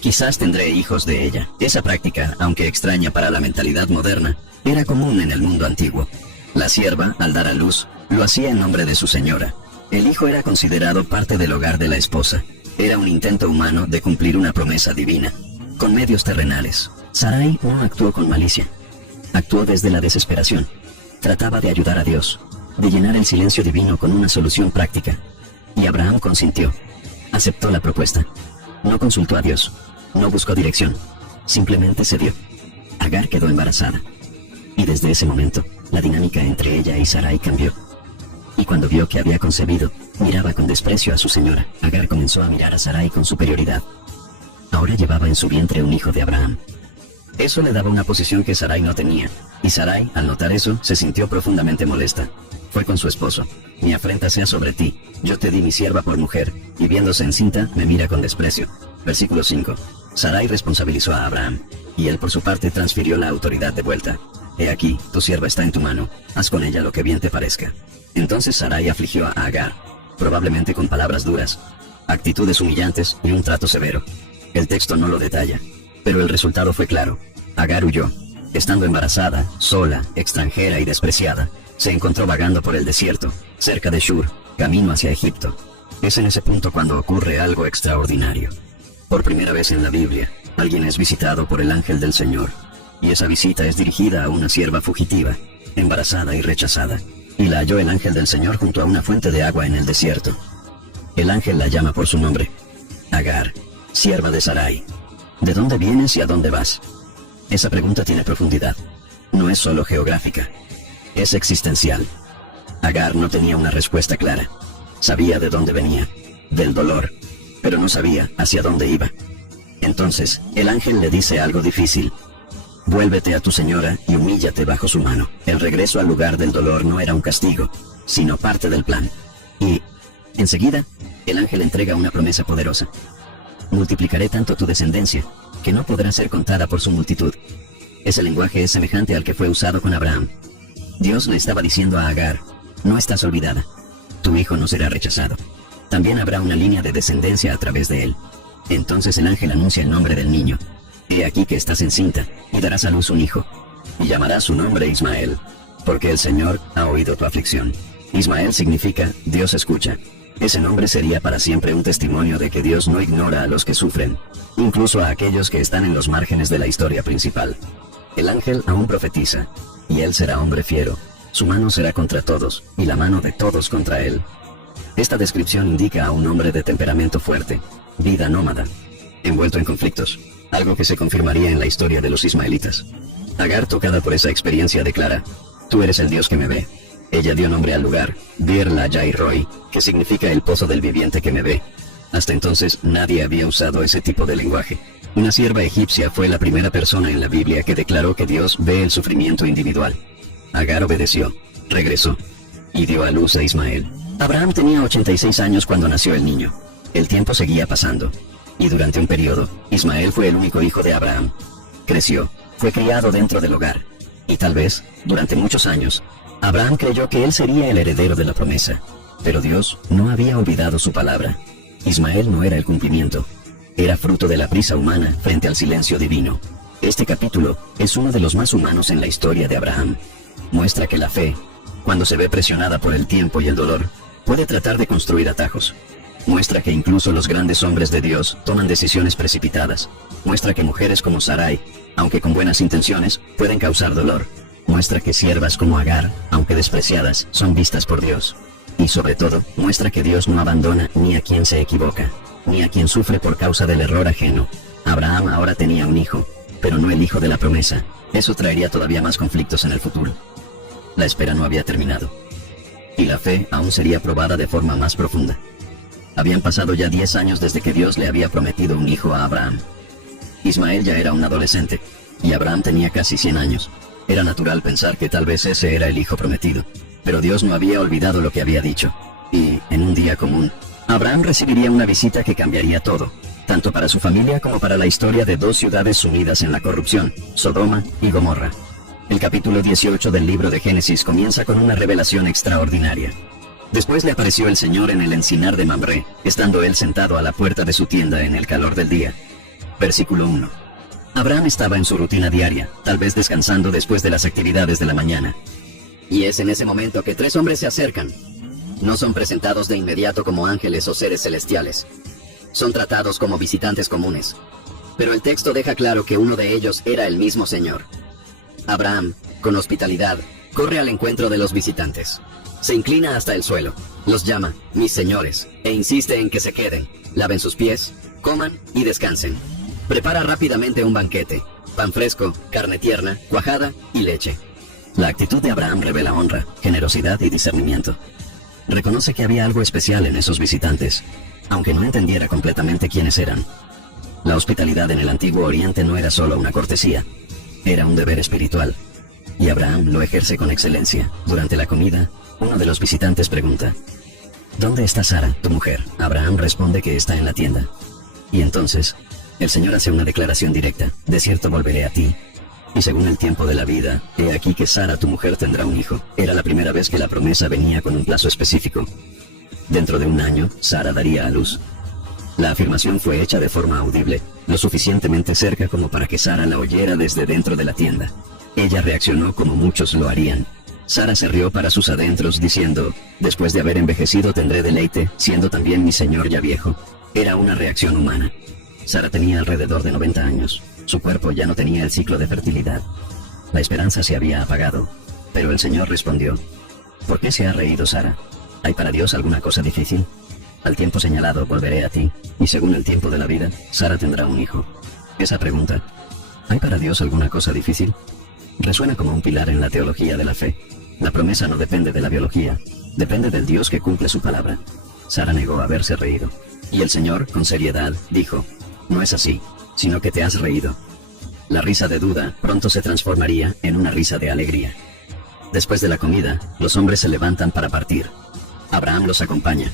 Quizás tendré hijos de ella. Esa práctica, aunque extraña para la mentalidad moderna, era común en el mundo antiguo. La sierva, al dar a luz, lo hacía en nombre de su señora. El hijo era considerado parte del hogar de la esposa. Era un intento humano de cumplir una promesa divina, con medios terrenales. Sarai no actuó con malicia. Actuó desde la desesperación. Trataba de ayudar a Dios, de llenar el silencio divino con una solución práctica. Y Abraham consintió. Aceptó la propuesta. No consultó a Dios. No buscó dirección. Simplemente cedió. Agar quedó embarazada. Y desde ese momento, la dinámica entre ella y Sarai cambió. Y cuando vio que había concebido, miraba con desprecio a su señora. Agar comenzó a mirar a Sarai con superioridad. Ahora llevaba en su vientre un hijo de Abraham. Eso le daba una posición que Sarai no tenía. Y Sarai, al notar eso, se sintió profundamente molesta. Fue con su esposo. Mi afrenta sea sobre ti. Yo te di mi sierva por mujer, y viéndose encinta, me mira con desprecio. Versículo 5. Sarai responsabilizó a Abraham, y él por su parte transfirió la autoridad de vuelta. He aquí, tu sierva está en tu mano, haz con ella lo que bien te parezca. Entonces Sarai afligió a Agar, probablemente con palabras duras, actitudes humillantes y un trato severo. El texto no lo detalla, pero el resultado fue claro. Agar huyó. Estando embarazada, sola, extranjera y despreciada, se encontró vagando por el desierto, cerca de Shur, camino hacia Egipto. Es en ese punto cuando ocurre algo extraordinario. Por primera vez en la Biblia, alguien es visitado por el ángel del Señor, y esa visita es dirigida a una sierva fugitiva, embarazada y rechazada, y la halló el ángel del Señor junto a una fuente de agua en el desierto. El ángel la llama por su nombre. Agar, sierva de Sarai. ¿De dónde vienes y a dónde vas? Esa pregunta tiene profundidad. No es solo geográfica. Es existencial. Agar no tenía una respuesta clara. Sabía de dónde venía, del dolor, pero no sabía hacia dónde iba. Entonces, el ángel le dice algo difícil. Vuélvete a tu señora y humíllate bajo su mano. El regreso al lugar del dolor no era un castigo, sino parte del plan. Y, enseguida, el ángel entrega una promesa poderosa. Multiplicaré tanto tu descendencia, que no podrá ser contada por su multitud. Ese lenguaje es semejante al que fue usado con Abraham. Dios le estaba diciendo a Agar, no estás olvidada. Tu hijo no será rechazado. También habrá una línea de descendencia a través de él. Entonces el ángel anuncia el nombre del niño. He aquí que estás encinta, y darás a luz un hijo. Y llamarás su nombre Ismael, porque el Señor ha oído tu aflicción. Ismael significa Dios escucha. Ese nombre sería para siempre un testimonio de que Dios no ignora a los que sufren, incluso a aquellos que están en los márgenes de la historia principal. El ángel aún profetiza, y él será hombre fiero. Su mano será contra todos, y la mano de todos contra él. Esta descripción indica a un hombre de temperamento fuerte, vida nómada, envuelto en conflictos, algo que se confirmaría en la historia de los ismaelitas. Agar, tocada por esa experiencia, declara, tú eres el Dios que me ve. Ella dio nombre al lugar, Bir Lahai Roi, que significa el pozo del viviente que me ve. Hasta entonces nadie había usado ese tipo de lenguaje. Una sierva egipcia fue la primera persona en la Biblia que declaró que Dios ve el sufrimiento individual. Agar obedeció, regresó, y dio a luz a Ismael. Abraham tenía 86 años cuando nació el niño. El tiempo seguía pasando, y durante un periodo, Ismael fue el único hijo de Abraham. Creció, fue criado dentro del hogar, y tal vez, durante muchos años, Abraham creyó que él sería el heredero de la promesa, pero Dios no había olvidado su palabra. Ismael no era el cumplimiento, era fruto de la prisa humana frente al silencio divino. Este capítulo es uno de los más humanos en la historia de Abraham. Muestra que la fe, cuando se ve presionada por el tiempo y el dolor, puede tratar de construir atajos. Muestra que incluso los grandes hombres de Dios toman decisiones precipitadas. Muestra que mujeres como Sarai, aunque con buenas intenciones, pueden causar dolor. Muestra que siervas como Agar, aunque despreciadas, son vistas por Dios. Y sobre todo, muestra que Dios no abandona ni a quien se equivoca, ni a quien sufre por causa del error ajeno. Abraham ahora tenía un hijo, pero no el hijo de la promesa. Eso traería todavía más conflictos en el futuro. La espera no había terminado, y la fe aún sería probada de forma más profunda. Habían pasado ya 10 años desde que Dios le había prometido un hijo a Abraham. Ismael ya era un adolescente, y Abraham tenía casi 100 años. Era natural pensar que tal vez ese era el hijo prometido, pero Dios no había olvidado lo que había dicho. Y, en un día común, Abraham recibiría una visita que cambiaría todo, tanto para su familia como para la historia de dos ciudades sumidas en la corrupción, Sodoma y Gomorra. El capítulo 18 del libro de Génesis comienza con una revelación extraordinaria. Después le apareció el Señor en el encinar de Mamre, estando él sentado a la puerta de su tienda en el calor del día. Versículo 1. Abraham estaba en su rutina diaria, tal vez descansando después de las actividades de la mañana. Y es en ese momento que 3 hombres se acercan. No son presentados de inmediato como ángeles o seres celestiales. Son tratados como visitantes comunes. Pero el texto deja claro que uno de ellos era el mismo Señor. Abraham, con hospitalidad, corre al encuentro de los visitantes. Se inclina hasta el suelo, los llama mis señores, e insiste en que se queden, laven sus pies, coman y descansen. Prepara rápidamente un banquete, pan fresco, carne tierna, cuajada y leche. La actitud de Abraham revela honra, generosidad y discernimiento. Reconoce que había algo especial en esos visitantes, aunque no entendiera completamente quiénes eran. La hospitalidad en el Antiguo Oriente no era solo una cortesía, era un deber espiritual, y Abraham lo ejerce con excelencia. Durante la comida, uno de los visitantes pregunta, ¿dónde está Sara, tu mujer? Abraham responde que está en la tienda. Y entonces, el Señor hace una declaración directa, de cierto volveré a ti, y según el tiempo de la vida, he aquí que Sara, tu mujer, tendrá un hijo. Era la primera vez que la promesa venía con un plazo específico. Dentro de 1 año, Sara daría a luz. La afirmación fue hecha de forma audible, lo suficientemente cerca como para que Sara la oyera desde dentro de la tienda. Ella reaccionó como muchos lo harían. Sara se rió para sus adentros diciendo, después de haber envejecido tendré deleite, siendo también mi señor ya viejo. Era una reacción humana. Sara tenía alrededor de 90 años. Su cuerpo ya no tenía el ciclo de fertilidad. La esperanza se había apagado. Pero el Señor respondió, ¿por qué se ha reído Sara? ¿Hay para Dios alguna cosa difícil? Al tiempo señalado volveré a ti, y según el tiempo de la vida, Sara tendrá un hijo. Esa pregunta, ¿hay para Dios alguna cosa difícil?, resuena como un pilar en la teología de la fe. La promesa no depende de la biología, depende del Dios que cumple su palabra. Sara negó haberse reído, y el Señor, con seriedad, dijo, no es así, sino que te has reído. La risa de duda pronto se transformaría en una risa de alegría. Después de la comida, los hombres se levantan para partir. Abraham los acompaña,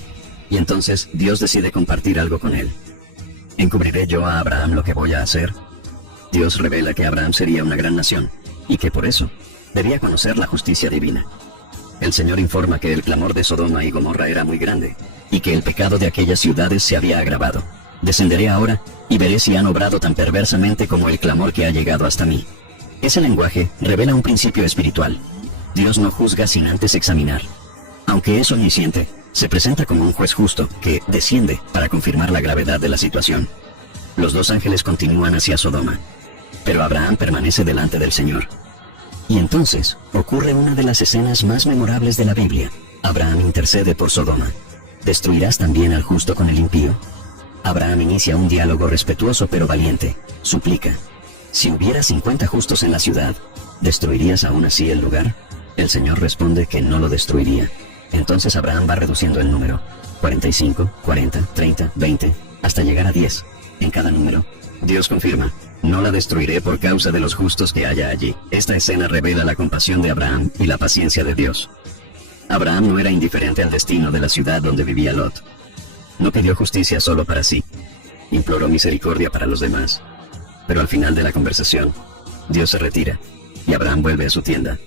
y entonces Dios decide compartir algo con él. ¿Encubriré yo a Abraham lo que voy a hacer? Dios revela que Abraham sería una gran nación, y que por eso debía conocer la justicia divina. El Señor informa que el clamor de Sodoma y Gomorra era muy grande, y que el pecado de aquellas ciudades se había agravado. Descenderé ahora, y veré si han obrado tan perversamente como el clamor que ha llegado hasta mí. Ese lenguaje revela un principio espiritual. Dios no juzga sin antes examinar. Aunque es omnisciente, se presenta como un juez justo que desciende para confirmar la gravedad de la situación. Los dos ángeles continúan hacia Sodoma, pero Abraham permanece delante del Señor. Y entonces ocurre una de las escenas más memorables de la Biblia. Abraham intercede por Sodoma. ¿Destruirás también al justo con el impío? Abraham inicia un diálogo respetuoso pero valiente. Suplica, si hubiera 50 justos en la ciudad, ¿destruirías aún así el lugar? El Señor responde que no lo destruiría. Entonces Abraham va reduciendo el número, 45, 40, 30, 20, hasta llegar a 10. En cada número, Dios confirma, no la destruiré por causa de los justos que haya allí. Esta escena revela la compasión de Abraham y la paciencia de Dios. Abraham no era indiferente al destino de la ciudad donde vivía Lot. No pidió justicia solo para sí, imploró misericordia para los demás. Pero al final de la conversación, Dios se retira, y Abraham vuelve a su tienda.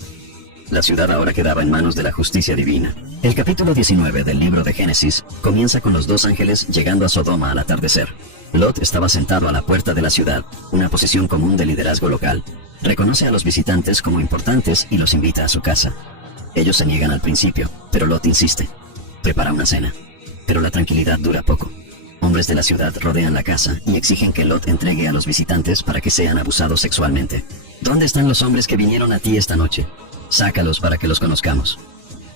La ciudad ahora quedaba en manos de la justicia divina. El capítulo 19 del libro de Génesis comienza con los dos ángeles llegando a Sodoma al atardecer. Lot estaba sentado a la puerta de la ciudad, una posición común de liderazgo local. Reconoce a los visitantes como importantes y los invita a su casa. Ellos se niegan al principio, pero Lot insiste. Prepara una cena. Pero la tranquilidad dura poco. Hombres de la ciudad rodean la casa y exigen que Lot entregue a los visitantes para que sean abusados sexualmente. ¿Dónde están los hombres que vinieron a ti esta noche? Sácalos para que los conozcamos.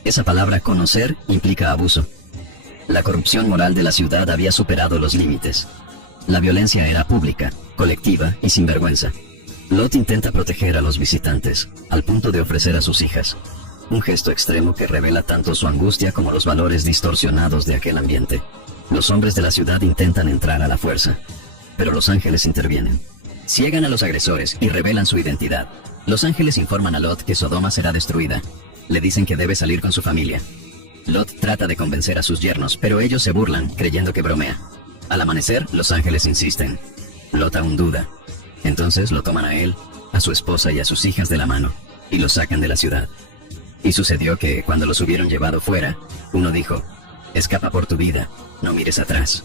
Esa palabra conocer implica abuso. La corrupción moral de la ciudad había superado los límites. La violencia era pública, colectiva y sin vergüenza. Lot intenta proteger a los visitantes, al punto de ofrecer a sus hijas. Un gesto extremo que revela tanto su angustia como los valores distorsionados de aquel ambiente. Los hombres de la ciudad intentan entrar a la fuerza, pero los ángeles intervienen. Ciegan a los agresores y revelan su identidad. Los ángeles informan a Lot que Sodoma será destruida. Le dicen que debe salir con su familia. Lot trata de convencer a sus yernos, pero ellos se burlan, creyendo que bromea. Al amanecer, los ángeles insisten. Lot aún duda. Entonces lo toman a él, a su esposa y a sus hijas de la mano, y los sacan de la ciudad. Y sucedió que, cuando los hubieron llevado fuera, uno dijo, escapa por tu vida, no mires atrás.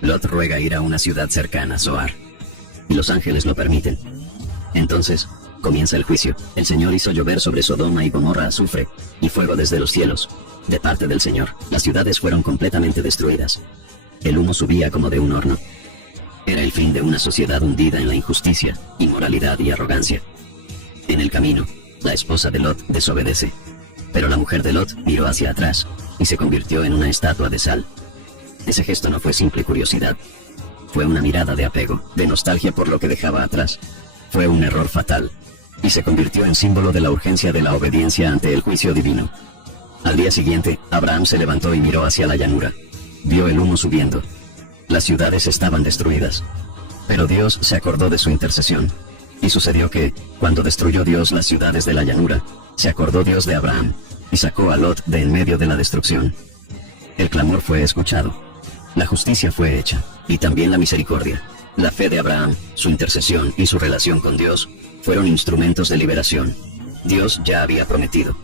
Lot ruega ir a una ciudad cercana, Zoar, y los ángeles lo permiten. Entonces, comienza el juicio. El Señor hizo llover sobre Sodoma y Gomorra azufre y fuego desde los cielos. De parte del Señor, las ciudades fueron completamente destruidas. El humo subía como de un horno. Era el fin de una sociedad hundida en la injusticia, inmoralidad y arrogancia. En el camino, la esposa de Lot desobedece. Pero la mujer de Lot miró hacia atrás y se convirtió en una estatua de sal. Ese gesto no fue simple curiosidad. Fue una mirada de apego, de nostalgia por lo que dejaba atrás. Fue un error fatal, y se convirtió en símbolo de la urgencia de la obediencia ante el juicio divino. Al día siguiente, Abraham se levantó y miró hacia la llanura. Vio el humo subiendo. Las ciudades estaban destruidas. Pero Dios se acordó de su intercesión. Y sucedió que, cuando destruyó Dios las ciudades de la llanura, se acordó Dios de Abraham, y sacó a Lot de en medio de la destrucción. El clamor fue escuchado. La justicia fue hecha, y también la misericordia. La fe de Abraham, su intercesión y su relación con Dios fueron instrumentos de liberación. Dios ya había prometido,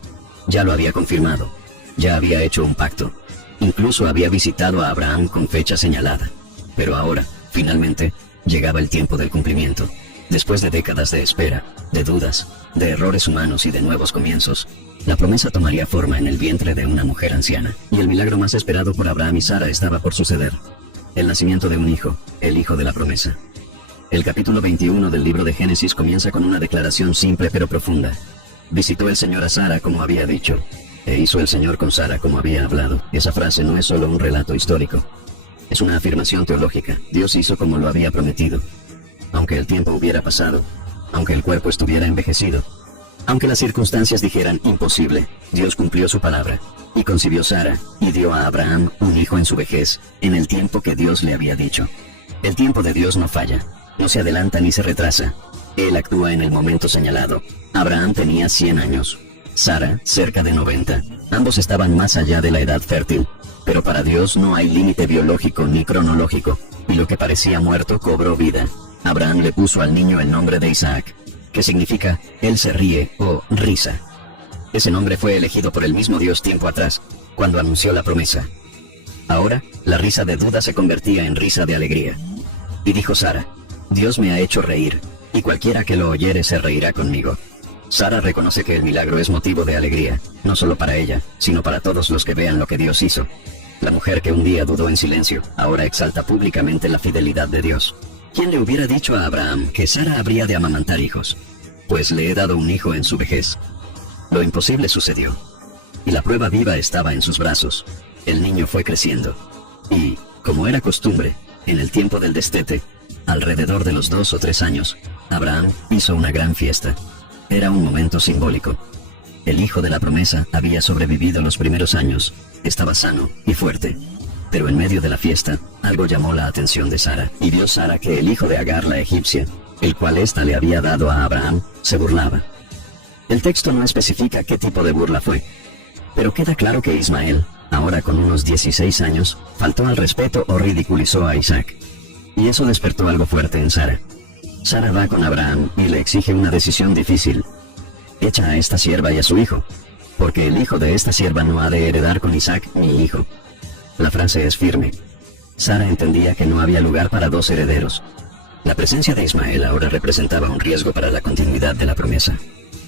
ya lo había confirmado, ya había hecho un pacto, incluso había visitado a Abraham con fecha señalada. Pero ahora, finalmente, llegaba el tiempo del cumplimiento. Después de décadas de espera, de dudas, de errores humanos y de nuevos comienzos, la promesa tomaría forma en el vientre de una mujer anciana, y el milagro más esperado por Abraham y Sara estaba por suceder. El nacimiento de un hijo, el hijo de la promesa. El capítulo 21 del libro de Génesis comienza con una declaración simple pero profunda. Visitó el Señor a Sara como había dicho. E hizo el Señor con Sara como había hablado. Esa frase no es solo un relato histórico. Es una afirmación teológica. Dios hizo como lo había prometido. Aunque el tiempo hubiera pasado, aunque el cuerpo estuviera envejecido, aunque las circunstancias dijeran imposible, Dios cumplió su palabra, y concibió Sara, y dio a Abraham un hijo en su vejez, en el tiempo que Dios le había dicho. El tiempo de Dios no falla, no se adelanta ni se retrasa. Él actúa en el momento señalado. Abraham tenía 100 años, Sara cerca de 90. Ambos estaban más allá de la edad fértil, pero para Dios no hay límite biológico ni cronológico, y lo que parecía muerto cobró vida. Abraham le puso al niño el nombre de Isaac, que significa él se ríe o risa. Ese nombre fue elegido por el mismo Dios tiempo atrás, cuando anunció la promesa. Ahora, la risa de duda se convertía en risa de alegría. Y dijo Sara, Dios me ha hecho reír, y cualquiera que lo oyere se reirá conmigo. Sara reconoce que el milagro es motivo de alegría, no solo para ella, sino para todos los que vean lo que Dios hizo. La mujer que un día dudó en silencio, ahora exalta públicamente la fidelidad de Dios. ¿Quién le hubiera dicho a Abraham que Sara habría de amamantar hijos? Pues le he dado un hijo en su vejez. Lo imposible sucedió, y la prueba viva estaba en sus brazos. El niño fue creciendo, y, como era costumbre, en el tiempo del destete, alrededor de los 2 o 3 años, Abraham hizo una gran fiesta. Era un momento simbólico. El hijo de la promesa había sobrevivido los primeros años, estaba sano y fuerte. Pero en medio de la fiesta, algo llamó la atención de Sara, y vio Sara que el hijo de Agar la egipcia, el cual ésta le había dado a Abraham, se burlaba. El texto no especifica qué tipo de burla fue, pero queda claro que Ismael, ahora con unos 16 años, faltó al respeto o ridiculizó a Isaac. Y eso despertó algo fuerte en Sara. Sara va con Abraham y le exige una decisión difícil. Echa a esta sierva y a su hijo, porque el hijo de esta sierva no ha de heredar con Isaac mi hijo. La frase es firme. Sara entendía que no había lugar para 2 herederos. La presencia de Ismael ahora representaba un riesgo para la continuidad de la promesa.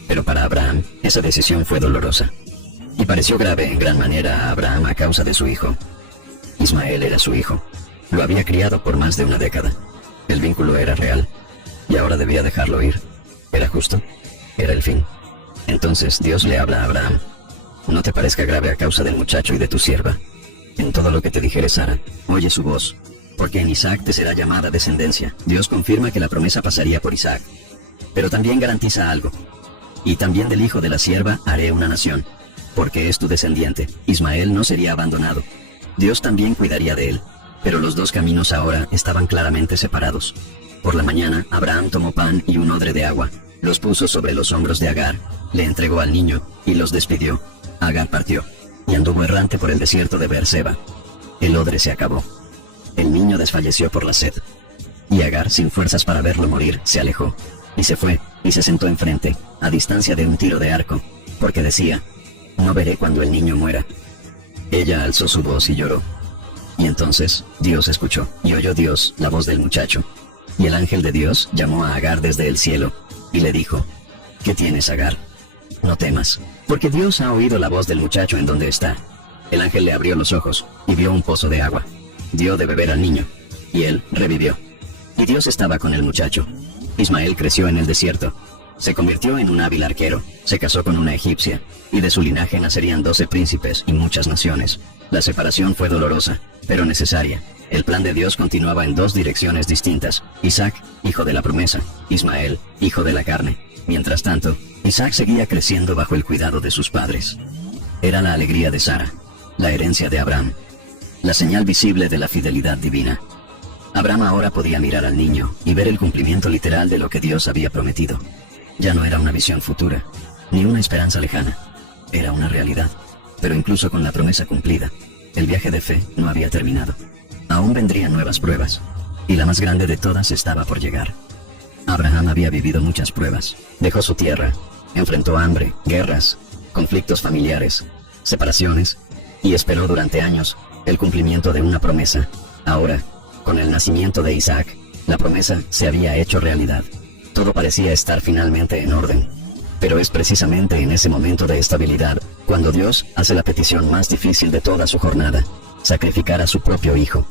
Pero para Abraham, esa decisión fue dolorosa. Y pareció grave en gran manera a Abraham a causa de su hijo. Ismael era su hijo. Lo había criado por más de una década. El vínculo era real. Y ahora debía dejarlo ir. ¿Era justo? Era el fin. Entonces Dios le habla a Abraham. No te parezca grave a causa del muchacho y de tu sierva. En todo lo que te dijere Sara, oye su voz, porque en Isaac te será llamada descendencia. Dios confirma que la promesa pasaría por Isaac, pero también garantiza algo. Y también del hijo de la sierva haré una nación, porque es tu descendiente. Ismael no sería abandonado. Dios también cuidaría de él, pero los 2 caminos ahora estaban claramente separados. Por la mañana, Abraham tomó pan y un odre de agua, los puso sobre los hombros de Agar, le entregó al niño y los despidió. Agar partió y anduvo errante por el desierto de Beerseba. El odre se acabó. El niño desfalleció por la sed. Y Agar, sin fuerzas para verlo morir, se alejó. Y se fue, y se sentó enfrente, a distancia de un tiro de arco, porque decía, no veré cuando el niño muera. Ella alzó su voz y lloró. Y entonces, Dios escuchó, y oyó Dios la voz del muchacho. Y el ángel de Dios llamó a Agar desde el cielo, y le dijo, ¿qué tienes, Agar? No temas, porque Dios ha oído la voz del muchacho en donde está. El ángel le abrió los ojos, y vio un pozo de agua. Dio de beber al niño, y él revivió. Y Dios estaba con el muchacho. Ismael creció en el desierto. Se convirtió en un hábil arquero, se casó con una egipcia, y de su linaje nacerían 12 príncipes y muchas naciones. La separación fue dolorosa, pero necesaria. El plan de Dios continuaba en 2 direcciones distintas. Isaac, hijo de la promesa, Ismael, hijo de la carne. Mientras tanto, Isaac seguía creciendo bajo el cuidado de sus padres. Era la alegría de Sara, la herencia de Abraham, la señal visible de la fidelidad divina. Abraham ahora podía mirar al niño y ver el cumplimiento literal de lo que Dios había prometido. Ya no era una visión futura, ni una esperanza lejana. Era una realidad. Pero incluso con la promesa cumplida, el viaje de fe no había terminado. Aún vendrían nuevas pruebas, y la más grande de todas estaba por llegar. Abraham había vivido muchas pruebas. Dejó su tierra, enfrentó hambre, guerras, conflictos familiares, separaciones, y esperó durante años el cumplimiento de una promesa. Ahora, con el nacimiento de Isaac, la promesa se había hecho realidad. Todo parecía estar finalmente en orden. Pero es precisamente en ese momento de estabilidad cuando Dios hace la petición más difícil de toda su jornada: sacrificar a su propio hijo.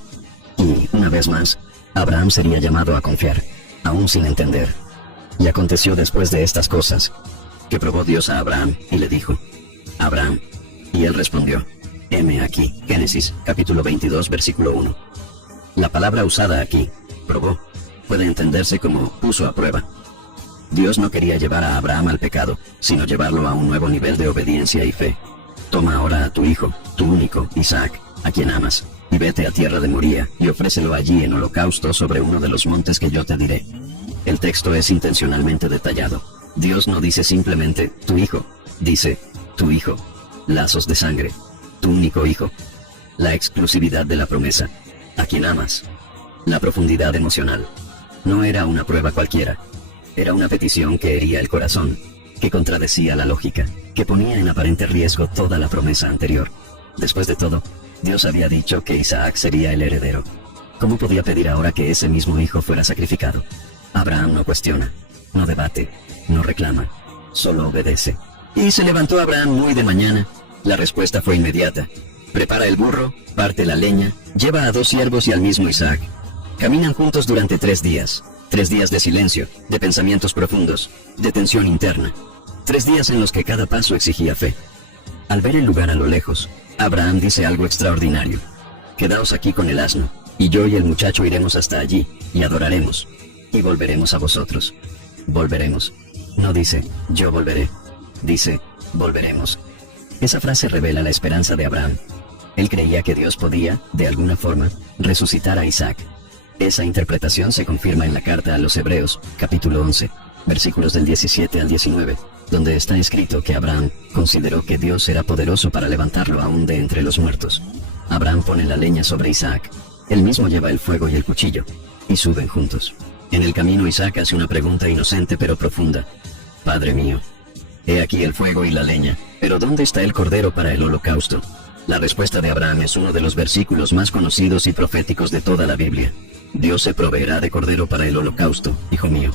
Y, una vez más, Abraham sería llamado a confiar, aún sin entender. Y aconteció después de estas cosas, que probó Dios a Abraham y le dijo: Abraham. Y él respondió, heme aquí. Génesis, capítulo 22, versículo 1. La palabra usada aquí, probó, puede entenderse como puso a prueba. Dios no quería llevar a Abraham al pecado, sino llevarlo a un nuevo nivel de obediencia y fe. Toma ahora a tu hijo, tu único, Isaac, a quien amas, y vete a tierra de Moría, y ofrécelo allí en holocausto sobre uno de los montes que yo te diré. El texto es intencionalmente detallado. Dios no dice simplemente, tu hijo, dice, tu hijo, lazos de sangre, tu único hijo. La exclusividad de la promesa, a quien amas. La profundidad emocional. No era una prueba cualquiera. Era una petición que hería el corazón, que contradecía la lógica, que ponía en aparente riesgo toda la promesa anterior. Después de todo, Dios había dicho que Isaac sería el heredero. ¿Cómo podía pedir ahora que ese mismo hijo fuera sacrificado? Abraham no cuestiona, no debate, no reclama, solo obedece. Y se levantó Abraham muy de mañana. La respuesta fue inmediata. Prepara el burro, parte la leña, lleva a 2 siervos y al mismo Isaac. Caminan juntos durante 3 días. 3 días de silencio, de pensamientos profundos, de tensión interna. 3 días en los que cada paso exigía fe. Al ver el lugar a lo lejos, Abraham dice algo extraordinario. Quedaos aquí con el asno, y yo y el muchacho iremos hasta allí, y adoraremos, y volveremos a vosotros. Volveremos. No dice, yo volveré. Dice, volveremos. Esa frase revela la esperanza de Abraham. Él creía que Dios podía, de alguna forma, resucitar a Isaac. Esa interpretación se confirma en la carta a los Hebreos, capítulo 11, versículos del 17 al 19, donde está escrito que Abraham consideró que Dios era poderoso para levantarlo aún de entre los muertos. Abraham pone la leña sobre Isaac. Él mismo lleva el fuego y el cuchillo, y suben juntos. En el camino Isaac hace una pregunta inocente pero profunda. Padre mío, he aquí el fuego y la leña, pero ¿dónde está el cordero para el holocausto? La respuesta de Abraham es uno de los versículos más conocidos y proféticos de toda la Biblia. Dios se proveerá de cordero para el holocausto, hijo mío.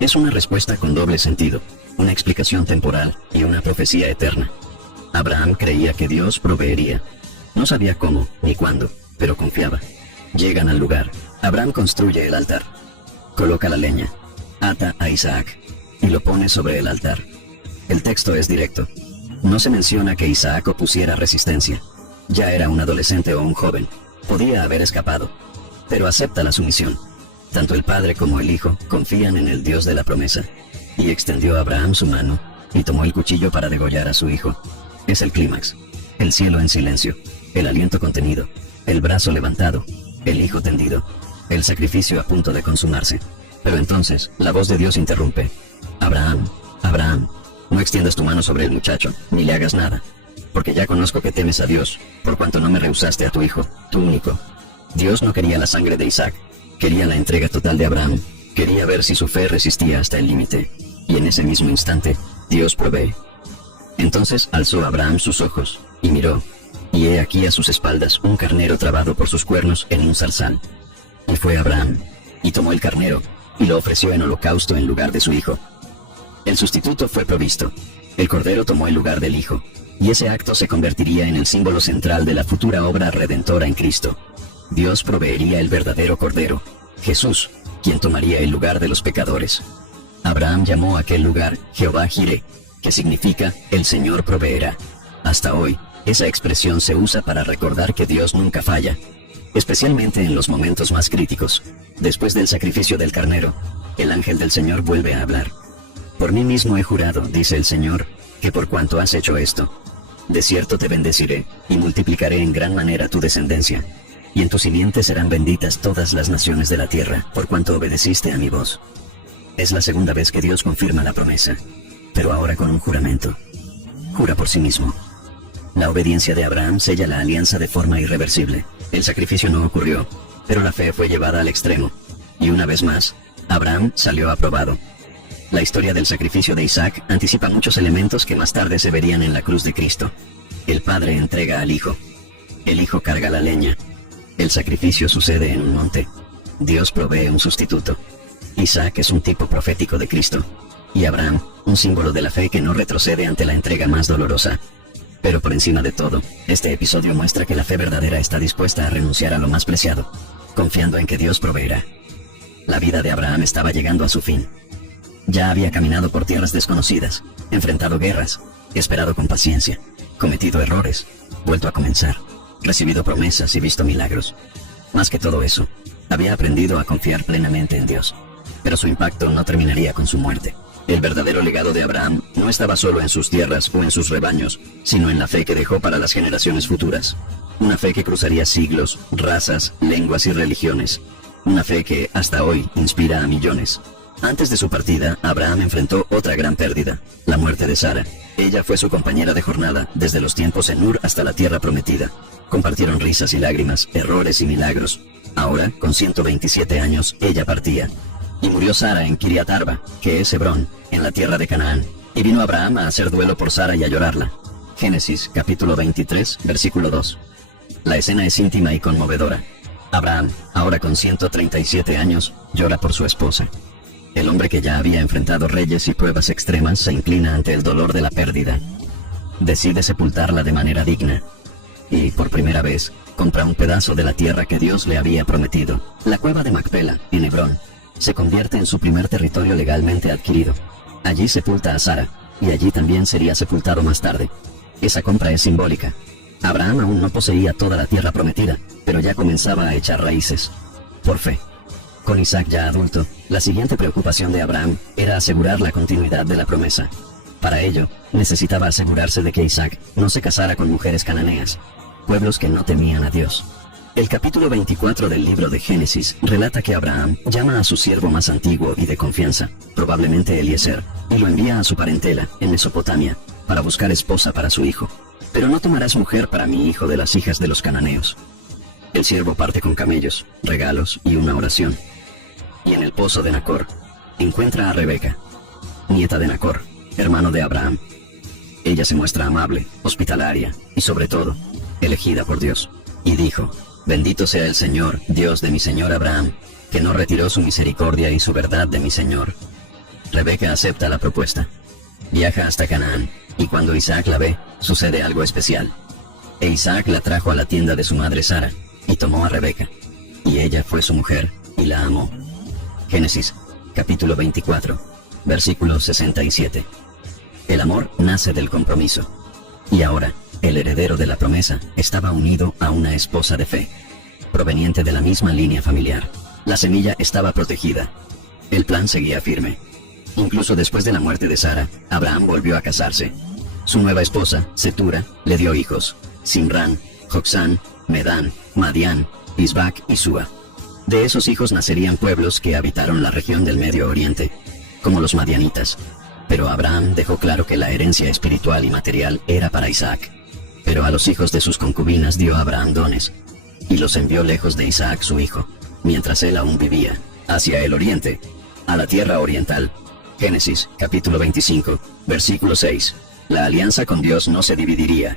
Es una respuesta con doble sentido, una explicación temporal y una profecía eterna. Abraham creía que Dios proveería. No sabía cómo ni cuándo, pero confiaba. Llegan al lugar. Abraham construye el altar. Coloca la leña, ata a Isaac y lo pone sobre el altar. El texto es directo. No se menciona que Isaac opusiera resistencia. Ya era un adolescente o un joven. Podía haber escapado. Pero acepta la sumisión. Tanto el padre como el hijo confían en el Dios de la promesa. Y extendió a Abraham su mano, y tomó el cuchillo para degollar a su hijo. Es el clímax. El cielo en silencio, el aliento contenido, el brazo levantado, el hijo tendido, el sacrificio a punto de consumarse. Pero entonces, la voz de Dios interrumpe. Abraham, Abraham, no extiendas tu mano sobre el muchacho, ni le hagas nada, porque ya conozco que temes a Dios, por cuanto no me rehusaste a tu hijo, tu único. Dios no quería la sangre de Isaac, quería la entrega total de Abraham, quería ver si su fe resistía hasta el límite, y en ese mismo instante, Dios provee. Entonces alzó Abraham sus ojos, y miró, y he aquí a sus espaldas un carnero trabado por sus cuernos en un zarzal. Y fue Abraham, y tomó el carnero, y lo ofreció en holocausto en lugar de su hijo. El sustituto fue provisto. El cordero tomó el lugar del hijo, y ese acto se convertiría en el símbolo central de la futura obra redentora en Cristo. Dios proveería el verdadero cordero, Jesús, quien tomaría el lugar de los pecadores. Abraham llamó a aquel lugar Jehová Jireh, que significa el Señor proveerá. Hasta hoy, esa expresión se usa para recordar que Dios nunca falla, especialmente en los momentos más críticos. Después del sacrificio del carnero, el ángel del Señor vuelve a hablar. Por mí mismo he jurado, dice el Señor, que por cuanto has hecho esto, de cierto te bendeciré, y multiplicaré en gran manera tu descendencia. Y en tu simiente serán benditas todas las naciones de la tierra, por cuanto obedeciste a mi voz. Es la segunda vez que Dios confirma la promesa, pero ahora con un juramento. Jura por sí mismo. La obediencia de Abraham sella la alianza de forma irreversible. El sacrificio no ocurrió, pero la fe fue llevada al extremo. Y una vez más, Abraham salió aprobado. La historia del sacrificio de Isaac anticipa muchos elementos que más tarde se verían en la cruz de Cristo. El padre entrega al hijo. El hijo carga la leña. El sacrificio sucede en un monte. Dios provee un sustituto. Isaac es un tipo profético de Cristo. Y Abraham, un símbolo de la fe que no retrocede ante la entrega más dolorosa. Pero por encima de todo, este episodio muestra que la fe verdadera está dispuesta a renunciar a lo más preciado, confiando en que Dios proveerá. La vida de Abraham estaba llegando a su fin. Ya había caminado por tierras desconocidas, enfrentado guerras, esperado con paciencia, cometido errores, vuelto a comenzar, recibido promesas y visto milagros. Más que todo eso, había aprendido a confiar plenamente en Dios. Pero su impacto no terminaría con su muerte. El verdadero legado de Abraham no estaba solo en sus tierras o en sus rebaños, sino en la fe que dejó para las generaciones futuras. Una fe que cruzaría siglos, razas, lenguas y religiones. Una fe que, hasta hoy, inspira a millones. Antes de su partida, Abraham enfrentó otra gran pérdida, la muerte de Sara. Ella fue su compañera de jornada, desde los tiempos en Ur hasta la tierra prometida. Compartieron risas y lágrimas, errores y milagros. Ahora, con 127 años, ella partía. Y murió Sara en Kiriat Arba, que es Hebrón, en la tierra de Canaán. Y vino Abraham a hacer duelo por Sara y a llorarla. Génesis, capítulo 23, versículo 2. La escena es íntima y conmovedora. Abraham, ahora con 137 años, llora por su esposa. El hombre que ya había enfrentado reyes y pruebas extremas se inclina ante el dolor de la pérdida. Decide sepultarla de manera digna. Y, por primera vez, compra un pedazo de la tierra que Dios le había prometido. La cueva de Macpela, en Hebrón, se convierte en su primer territorio legalmente adquirido. Allí sepulta a Sara, y allí también sería sepultado más tarde. Esa compra es simbólica. Abraham aún no poseía toda la tierra prometida, pero ya comenzaba a echar raíces. Por fe. Con Isaac ya adulto, la siguiente preocupación de Abraham era asegurar la continuidad de la promesa. Para ello, necesitaba asegurarse de que Isaac no se casara con mujeres cananeas, pueblos que no temían a Dios. El capítulo 24 del libro de Génesis relata que Abraham llama a su siervo más antiguo y de confianza, probablemente Eliezer, y lo envía a su parentela, en Mesopotamia, para buscar esposa para su hijo. Pero no tomarás mujer para mi hijo de las hijas de los cananeos. El siervo parte con camellos, regalos y una oración. Y en el pozo de Nacor, encuentra a Rebeca, nieta de Nacor, hermano de Abraham. Ella se muestra amable, hospitalaria y sobre todo, elegida por Dios. Y dijo: bendito sea el Señor, Dios de mi señor Abraham, que no retiró su misericordia y su verdad de mi señor. Rebeca acepta la propuesta. Viaja hasta Canaán, y cuando Isaac la ve, sucede algo especial. E Isaac la trajo a la tienda de su madre Sara, y tomó a Rebeca. Y ella fue su mujer, y la amó. Génesis, capítulo 24, versículo 67. El amor nace del compromiso. Y ahora, el heredero de la promesa estaba unido a una esposa de fe, proveniente de la misma línea familiar. La semilla estaba protegida. El plan seguía firme. Incluso después de la muerte de Sara, Abraham volvió a casarse. Su nueva esposa, Setura, le dio hijos: Simrán, Joksán, Medán, Madián, Isbac y Sua. De esos hijos nacerían pueblos que habitaron la región del Medio Oriente, como los madianitas. Pero Abraham dejó claro que la herencia espiritual y material era para Isaac. Pero a los hijos de sus concubinas dio Abraham dones, y los envió lejos de Isaac su hijo, mientras él aún vivía, hacia el oriente, a la tierra oriental. Génesis, capítulo 25, versículo 6. La alianza con Dios no se dividiría.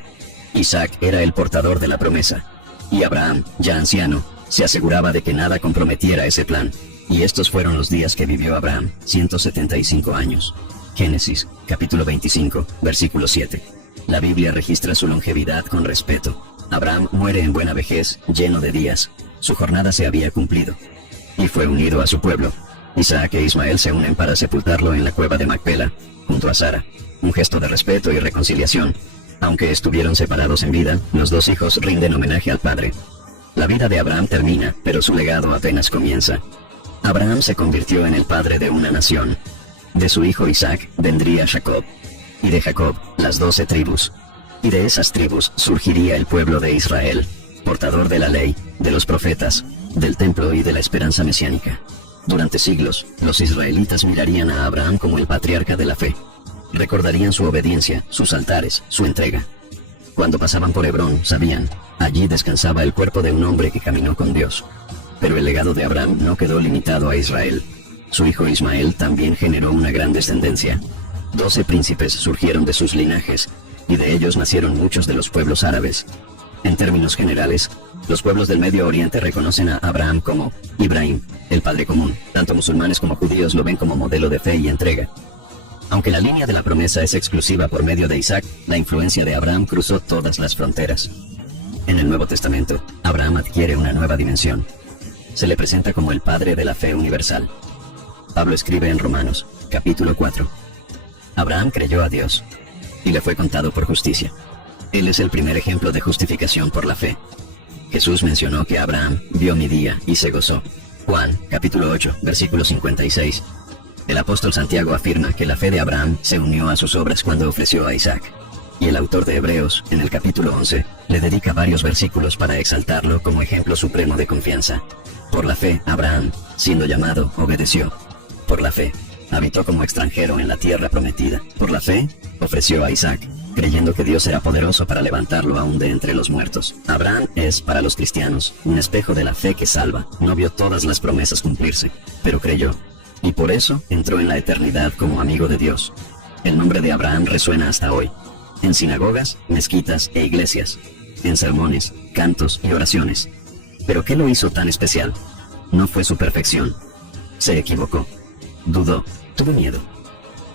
Isaac era el portador de la promesa, y Abraham, ya anciano, se aseguraba de que nada comprometiera ese plan. Y estos fueron los días que vivió Abraham, 175 años. Génesis, capítulo 25, versículo 7. La Biblia registra su longevidad con respeto. Abraham muere en buena vejez, lleno de días. Su jornada se había cumplido, y fue unido a su pueblo. Isaac e Ismael se unen para sepultarlo en la cueva de Macpela, junto a Sara, un gesto de respeto y reconciliación. Aunque estuvieron separados en vida, los dos hijos rinden homenaje al padre. La vida de Abraham termina, pero su legado apenas comienza. Abraham se convirtió en el padre de una nación. De su hijo Isaac vendría Jacob, y de Jacob las 12 tribus. Y de esas tribus surgiría el pueblo de Israel, portador de la ley, de los profetas, del templo y de la esperanza mesiánica. Durante siglos, los israelitas mirarían a Abraham como el patriarca de la fe. Recordarían su obediencia, sus altares, su entrega. Cuando pasaban por Hebrón, sabían, allí descansaba el cuerpo de un hombre que caminó con Dios. Pero el legado de Abraham no quedó limitado a Israel. Su hijo Ismael también generó una gran descendencia. 12 príncipes surgieron de sus linajes, y de ellos nacieron muchos de los pueblos árabes. En términos generales, los pueblos del Medio Oriente reconocen a Abraham como Ibrahim, el padre común. Tanto musulmanes como judíos lo ven como modelo de fe y entrega. Aunque la línea de la promesa es exclusiva por medio de Isaac, la influencia de Abraham cruzó todas las fronteras. En el Nuevo Testamento, Abraham adquiere una nueva dimensión. Se le presenta como el padre de la fe universal. Pablo escribe en Romanos, capítulo 4. Abraham creyó a Dios, y le fue contado por justicia. Él es el primer ejemplo de justificación por la fe. Jesús mencionó que Abraham vio mi día y se gozó. Juan, capítulo 8, versículo 56. El apóstol Santiago afirma que la fe de Abraham se unió a sus obras cuando ofreció a Isaac. Y el autor de Hebreos, en el capítulo 11, le dedica varios versículos para exaltarlo como ejemplo supremo de confianza. Por la fe, Abraham, siendo llamado, obedeció. Por la fe, habitó como extranjero en la tierra prometida. Por la fe, ofreció a Isaac, creyendo que Dios era poderoso para levantarlo aún de entre los muertos. Abraham es, para los cristianos, un espejo de la fe que salva. No vio todas las promesas cumplirse, pero creyó. Y por eso entró en la eternidad como amigo de Dios. El nombre de Abraham resuena hasta hoy, en sinagogas, mezquitas e iglesias, en sermones, cantos y oraciones. ¿Pero qué lo hizo tan especial? No fue su perfección. Se equivocó, dudó, tuvo miedo,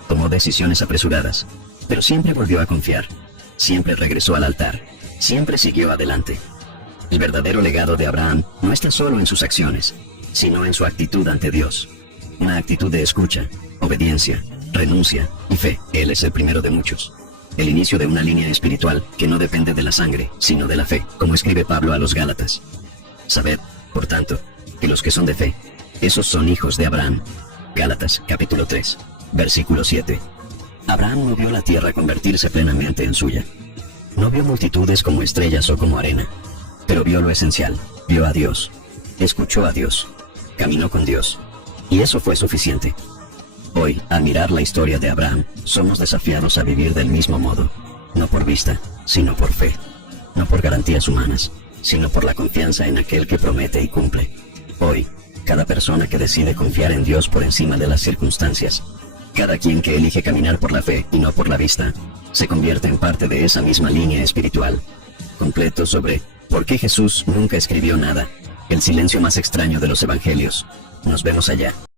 tomó decisiones apresuradas, pero siempre volvió a confiar, siempre regresó al altar, siempre siguió adelante. El verdadero legado de Abraham no está solo en sus acciones, sino en su actitud ante Dios. Una actitud de escucha, obediencia, renuncia y fe. Él es el primero de muchos. El inicio de una línea espiritual que no depende de la sangre, sino de la fe, como escribe Pablo a los Gálatas. Sabed, por tanto, que los que son de fe, esos son hijos de Abraham. Gálatas, capítulo 3, versículo 7. Abraham no vio la tierra convertirse plenamente en suya. No vio multitudes como estrellas o como arena, pero vio lo esencial, vio a Dios, escuchó a Dios, caminó con Dios, y eso fue suficiente. Hoy, al mirar la historia de Abraham, somos desafiados a vivir del mismo modo, no por vista, sino por fe, no por garantías humanas, sino por la confianza en aquel que promete y cumple. Hoy, cada persona que decide confiar en Dios por encima de las circunstancias, cada quien que elige caminar por la fe y no por la vista, se convierte en parte de esa misma línea espiritual. Completo sobre ¿por qué Jesús nunca escribió nada? El silencio más extraño de los evangelios. Nos vemos allá.